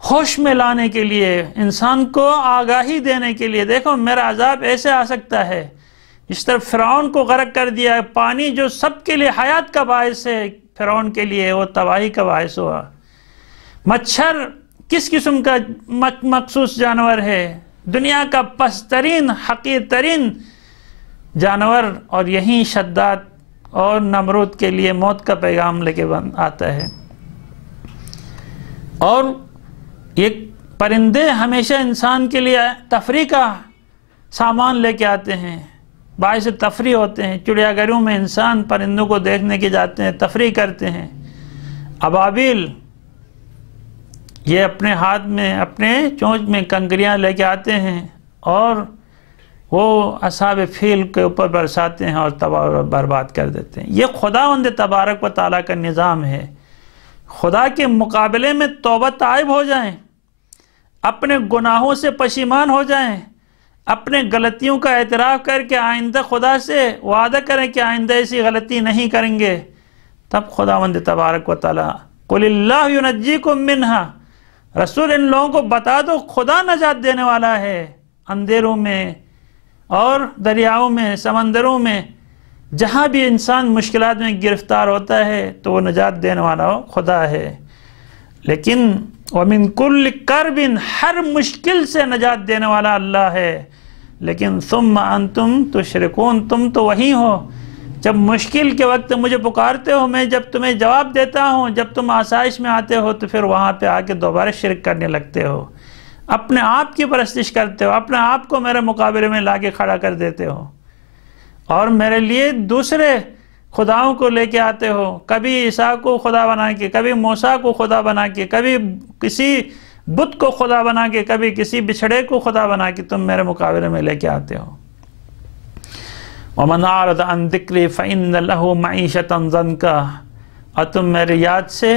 ہوش میں لانے کے لیے، انسان کو آگاہی دینے کے لیے۔ دیکھو میرا عذاب ایسے آ سکتا ہے، اس طرح فرعون کو غرق کر دیا ہے، پانی جو سب کے لیے حیات کا باعث ہے فرعون کے لیے وہ تباہی کا باعث ہوا۔ مچھر کس قسم کا مخصوص جانور ہے، دنیا کا پسترین حقیر ترین جانور، اور یہیں شداد اور نمرود کے لیے موت کا پیغام لے کے آتا ہے۔ اور یہ پرندے ہمیشہ انسان کے لیے تفریح کا سامان لے کے آتے ہیں، باعث تفریح ہوتے ہیں۔ چڑیا گھروں میں انسان پرندوں کو دیکھنے کے جاتے ہیں، تفریح کرتے ہیں۔ ابابیل یہ اپنے ہاتھ میں اپنے چونچ میں کنکریاں لے کے آتے ہیں اور وہ اصحاب فیل کے اوپر برساتے ہیں اور تباہ و برباد کر دیتے ہیں۔ یہ خداوند تبارک و تعالیٰ کا نظام ہے۔ خدا کے مقابلے میں توبہ طائب ہو جائیں، اپنے گناہوں سے پشیمان ہو جائیں، اپنے غلطیوں کا اعتراف کر کے آئندہ خدا سے وعدہ کریں کہ آئندہ ایسی غلطی نہیں کریں گے، تب خداوند تبارک و تعالیٰ قُلِ اللَّهُ يُنَجِّيكُم مِّنْهَا، رسول ان لوگوں کو بتا دو خدا نجات دینے والا ہے، اندھیروں میں اور دریاؤں میں، سمندروں میں، جہاں بھی انسان مشکلات میں گرفتار ہوتا ہے تو وہ نجات دینے والا خدا ہے۔ لیکن وَمِن كُلِّ كَرْبٍ، ہر مشکل سے نجات دینے والا اللہ ہے، لیکن ثُمَّ أَنْتُمْ تُشْرِكُونَ، تم تو وہی ہو جب مشکل کے وقت مجھے پکارتے ہو، میں جب تمہیں جواب دیتا ہوں، جب تم آسائش میں آتے ہو تو پھر وہاں پہ آ کے دوبارہ شرک کرنے لگتے ہو، اپنے آپ کی پرستش کرتے ہو، اپنے آپ کو میرے مقابلے میں لا کے کھڑا کر دیتے ہو، اور میرے لیے دوسرے خداؤں کو لے کے آتے ہو، کبھی عیسیٰ کو خدا بنا کے، کبھی موسیٰ کو خدا بنا کے، کبھی کسی بت کو خدا بنا کے، کبھی کسی بچھڑے کو خدا بنا کے تم میرے مقابلے میں لے کے آتے ہو۔ وَمَنْ أَعْرَضَ عَنْ ذِكْرِي فَإِنَّ لَهُ مَعِيشَةً ضَنْكًا، اور تم میری یاد سے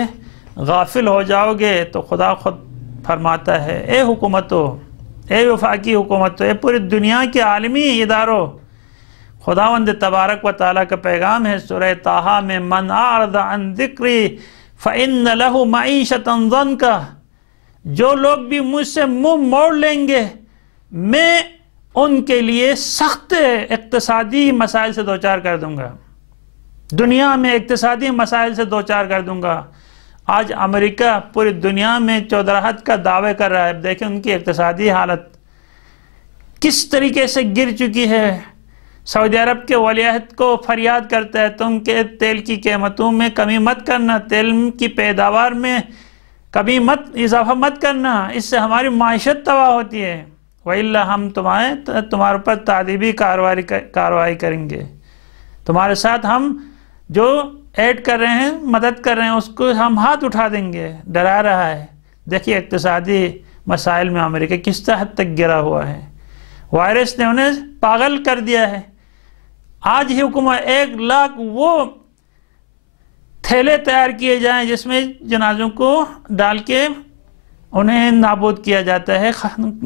غافل ہو جاؤ گے تو خدا خود فرماتا ہے، اے حکومتوں، اے وفاقی حکومتوں، اے پوری دنیا کے عالمی اداروں، خداوند تبارک و تعالیٰ کا پیغام ہے سورہ طٰہٰ میں، مَنْ أَعْرَضَ عَنْ ذِكْرِي فَإِنَّ لَهُ مَعِيشَةً ضَنْكًا، جو لوگ بھی مجھ سے منہ موڑ لیں گے میں ان کے لیے سخت اقتصادی مسائل سے دوچار کر دوں گا، دنیا میں اقتصادی مسائل سے دوچار کر دوں گا۔ آج امریکہ پوری دنیا میں چودراہٹ کا دعوے کر رہا ہے، دیکھیں ان کی اقتصادی حالت کس طریقے سے گر چکی ہے۔ سعودی عرب کے ولی عہد کو فریاد کرتا ہے تم کے تیل کی قیمتوں میں کمی مت کرنا، تیل کی پیداوار میں کمی مت اضافہ مت کرنا، اس سے ہماری معیشت تباہ ہوتی ہے، وَإِلَّا ہم تمہارے پر تعذیبی کارروائی کریں گے، تمہارے ساتھ ہم جو ایڈ کر رہے ہیں، مدد کر رہے ہیں، اس کو ہم ہاتھ اٹھا دیں گے، ڈرا رہا ہے۔ دیکھیے اقتصادی مسائل میں امریکہ کس حد تک گرا ہوا ہے، وائرس نے انہیں پاگل کر دیا ہے۔ آج ہی حکومت 1 لاکھ وہ تھیلے تیار کیے جائیں جس میں جنازوں کو ڈال کے انہیں نابود کیا جاتا ہے،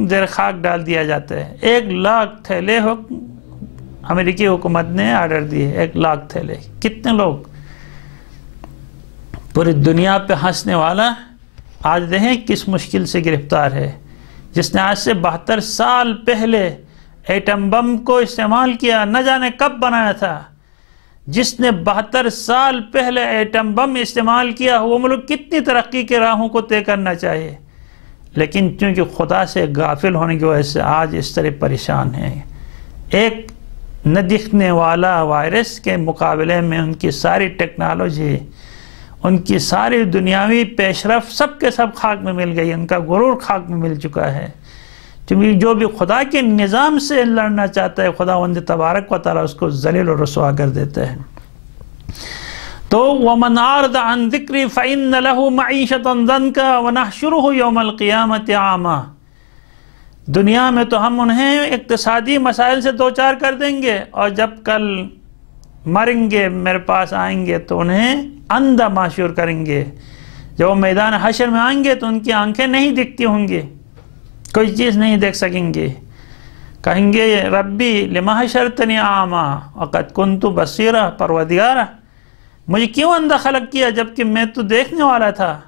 زیر خاک ڈال دیا جاتا ہے۔ 1 لاکھ تھیلے امریکی حکومت نے آرڈر دیے، 1 لاکھ تھیلے۔ کتنے لوگ پوری دنیا پہ ہنسنے والا آج دیکھیں کس مشکل سے گرفتار ہے، جس نے آج سے 72 سال پہلے ایٹم بم کو استعمال کیا، نہ جانے کب بنایا تھا، جس نے 72 سال پہلے ایٹم بم استعمال کیا، وہ ملک کتنی ترقی کے راہوں کو طے کرنا چاہیے، لیکن چونکہ خدا سے غافل ہونے کی وجہ سے آج اس طرح پریشان ہیں۔ ایک نہ دکھنے والا وائرس کے مقابلے میں ان کی ساری ٹیکنالوجی، ان کی ساری دنیاوی پیش رفت سب کے سب خاک میں مل گئی، ان کا غرور خاک میں مل چکا ہے۔ کیونکہ جو بھی خدا کے نظام سے لڑنا چاہتا ہے، خداوند تبارک و تعالیٰ اس کو ذلیل و رسوا کر دیتے ہیں۔ تو وَمَنْ أَعْرَضَ عَنْ ذِكْرِي فَإِنَّ لَهُ مَعِيشَةً ضَنْكَ وَنَحْشُرُهُ يَوْمَ الْقِيَامَةِ أَعْمَى۔ دنیا میں تو ہم انہیں اقتصادی مسائل سے دوچار کر دیں گے، اور جب کل مریں گے میرے پاس آئیں گے تو انہیں اندھا معشور کریں گے۔ جب وہ میدان حشر میں آئیں گے تو ان کی آنکھیں نہیں دکھتی ہوں گی، کوئی چیز نہیں دیکھ سکیں گے، کہیں گے ربی لما حشرتنی اعمیٰ وقد کنت بصیرا، پروردگارا مجھے کیوں اندھا خلق کیا جبکہ میں تو دیکھنے والا تھا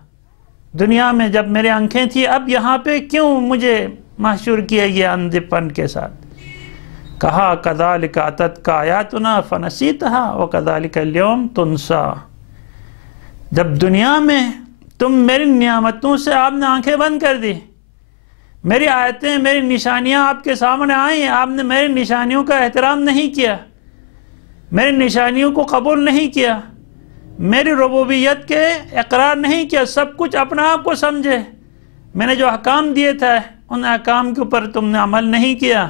دنیا میں جب میری آنکھیں تھی، اب یہاں پہ کیوں مجھے محشور کیا گیا اندھے پن کے ساتھ؟ کہا کذالک اتتک آیاتنا فنسیتہا وکذالک اليوم تنسا۔ جب دنیا میں تم میری نعمتوں سے آپ نے آنکھیں بند کر دی، میری آیتیں میری نشانیاں آپ کے سامنے آئیں، آپ نے میری نشانیوں کا احترام نہیں کیا، میری نشانیوں کو قبول نہیں کیا، میری ربوبیت کے اقرار نہیں کیا، سب کچھ اپنا آپ کو سمجھے، میں نے جو احکام دیے تھے ان احکام کے اوپر تم نے عمل نہیں کیا،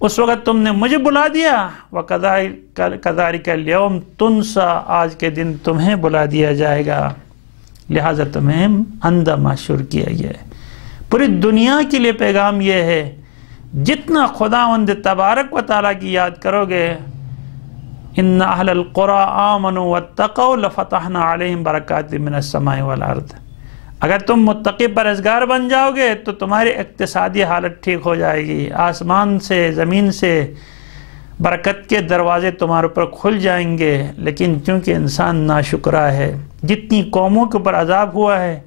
اس وقت تم نے مجھے بلا دیا، وَكَذَلِكَ الْيَوْمَ تُنْسَى، آج کے دن تمہیں بلا دیا جائے گا، لہٰذا تمہیں اندھا محشور کیا گیا ہے۔ پوری دنیا کے لیے پیغام یہ ہے، جتنا خداوند تبارک و تعالیٰ کی یاد کرو گے، ان اہل القری آمنوا واتقوا لفتحنا علیہم برکات من السماء والارض۔ اگر تم متقی پرہیزگار بن جاؤ گے تو تمہاری اقتصادی حالت ٹھیک ہو جائے گی، آسمان سے زمین سے برکت کے دروازے تمہارے اوپر کھل جائیں گے۔ لیکن چونکہ انسان ناشکرا ہے، جتنی قوموں کے اوپر عذاب ہوا ہے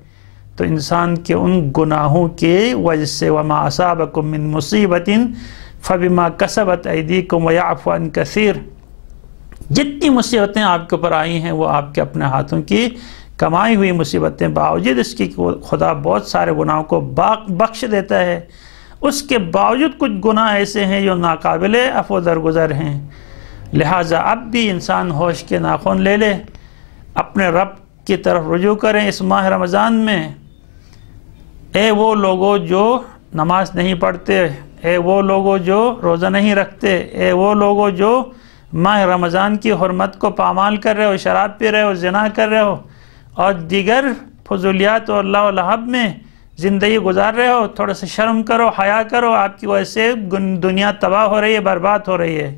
تو انسان کے ان گناہوں کی وجہ سے وما اصابکم من مصیبت فبما کسبت ایدیکم ویعفو عن کثیر، جتنی مصیبتیں آپ کے اوپر آئی ہیں وہ آپ کے اپنے ہاتھوں کی کمائی ہوئی مصیبتیں، باوجود اس کی خدا بہت سارے گناہوں کو بخش دیتا ہے، اس کے باوجود کچھ گناہ ایسے ہیں جو ناقابل عفو درگزر ہیں۔ لہٰذا اب بھی انسان ہوش کے ناخن لے لے، اپنے رب کی طرف رجوع کریں اس ماہ رمضان میں۔ اے وہ لوگوں جو نماز نہیں پڑھتے، اے وہ لوگوں جو روزہ نہیں رکھتے، اے وہ لوگوں جو ماہ رمضان کی حرمت کو پامال کر رہے ہو، شراب پی رہے ہو، زنا کر رہے ہو اور دیگر فضولیات اور اللہ و لہب میں زندگی گزار رہے ہو، تھوڑا سا شرم کرو، حیا کرو، آپ کی وجہ سے دنیا تباہ ہو رہی ہے، برباد ہو رہی ہے۔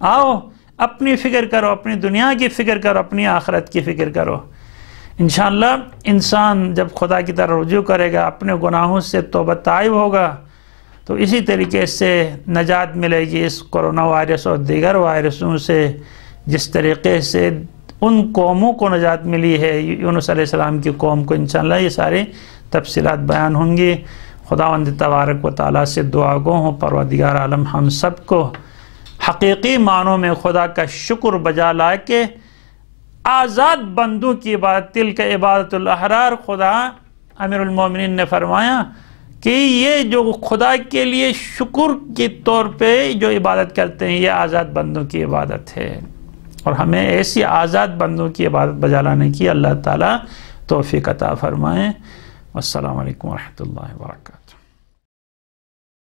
آؤ اپنی فکر کرو، اپنی دنیا کی فکر کرو، اپنی آخرت کی فکر کرو۔ انشاءاللہ انسان جب خدا کی طرف رجوع کرے گا، اپنے گناہوں سے توبہ طائب ہوگا، تو اسی طریقے سے نجات ملے گی اس کرونا وائرس اور دیگر وائرسوں سے، جس طریقے سے ان قوموں کو نجات ملی ہے، یونس علیہ السلام کی قوم کو۔ انشاءاللہ یہ سارے تفصیلات بیان ہوں گی۔ خداوند تبارک و تعالیٰ سے دعا گو ہوں پروردگار عالم ہم سب کو حقیقی معنوں میں خدا کا شکر بجا لا کے آزاد بندوں کی عبادت، تلک عبادت الاحرار، خدا امیر المومنین نے فرمایا کہ یہ جو خدا کے لیے شکر کے طور پہ جو عبادت کرتے ہیں یہ آزاد بندوں کی عبادت ہے، اور ہمیں ایسی آزاد بندوں کی عبادت بجا لانے کی اللہ تعالیٰ توفیق عطا فرمائیں۔ والسلام علیکم ورحمۃ اللہ وبرکاتہ۔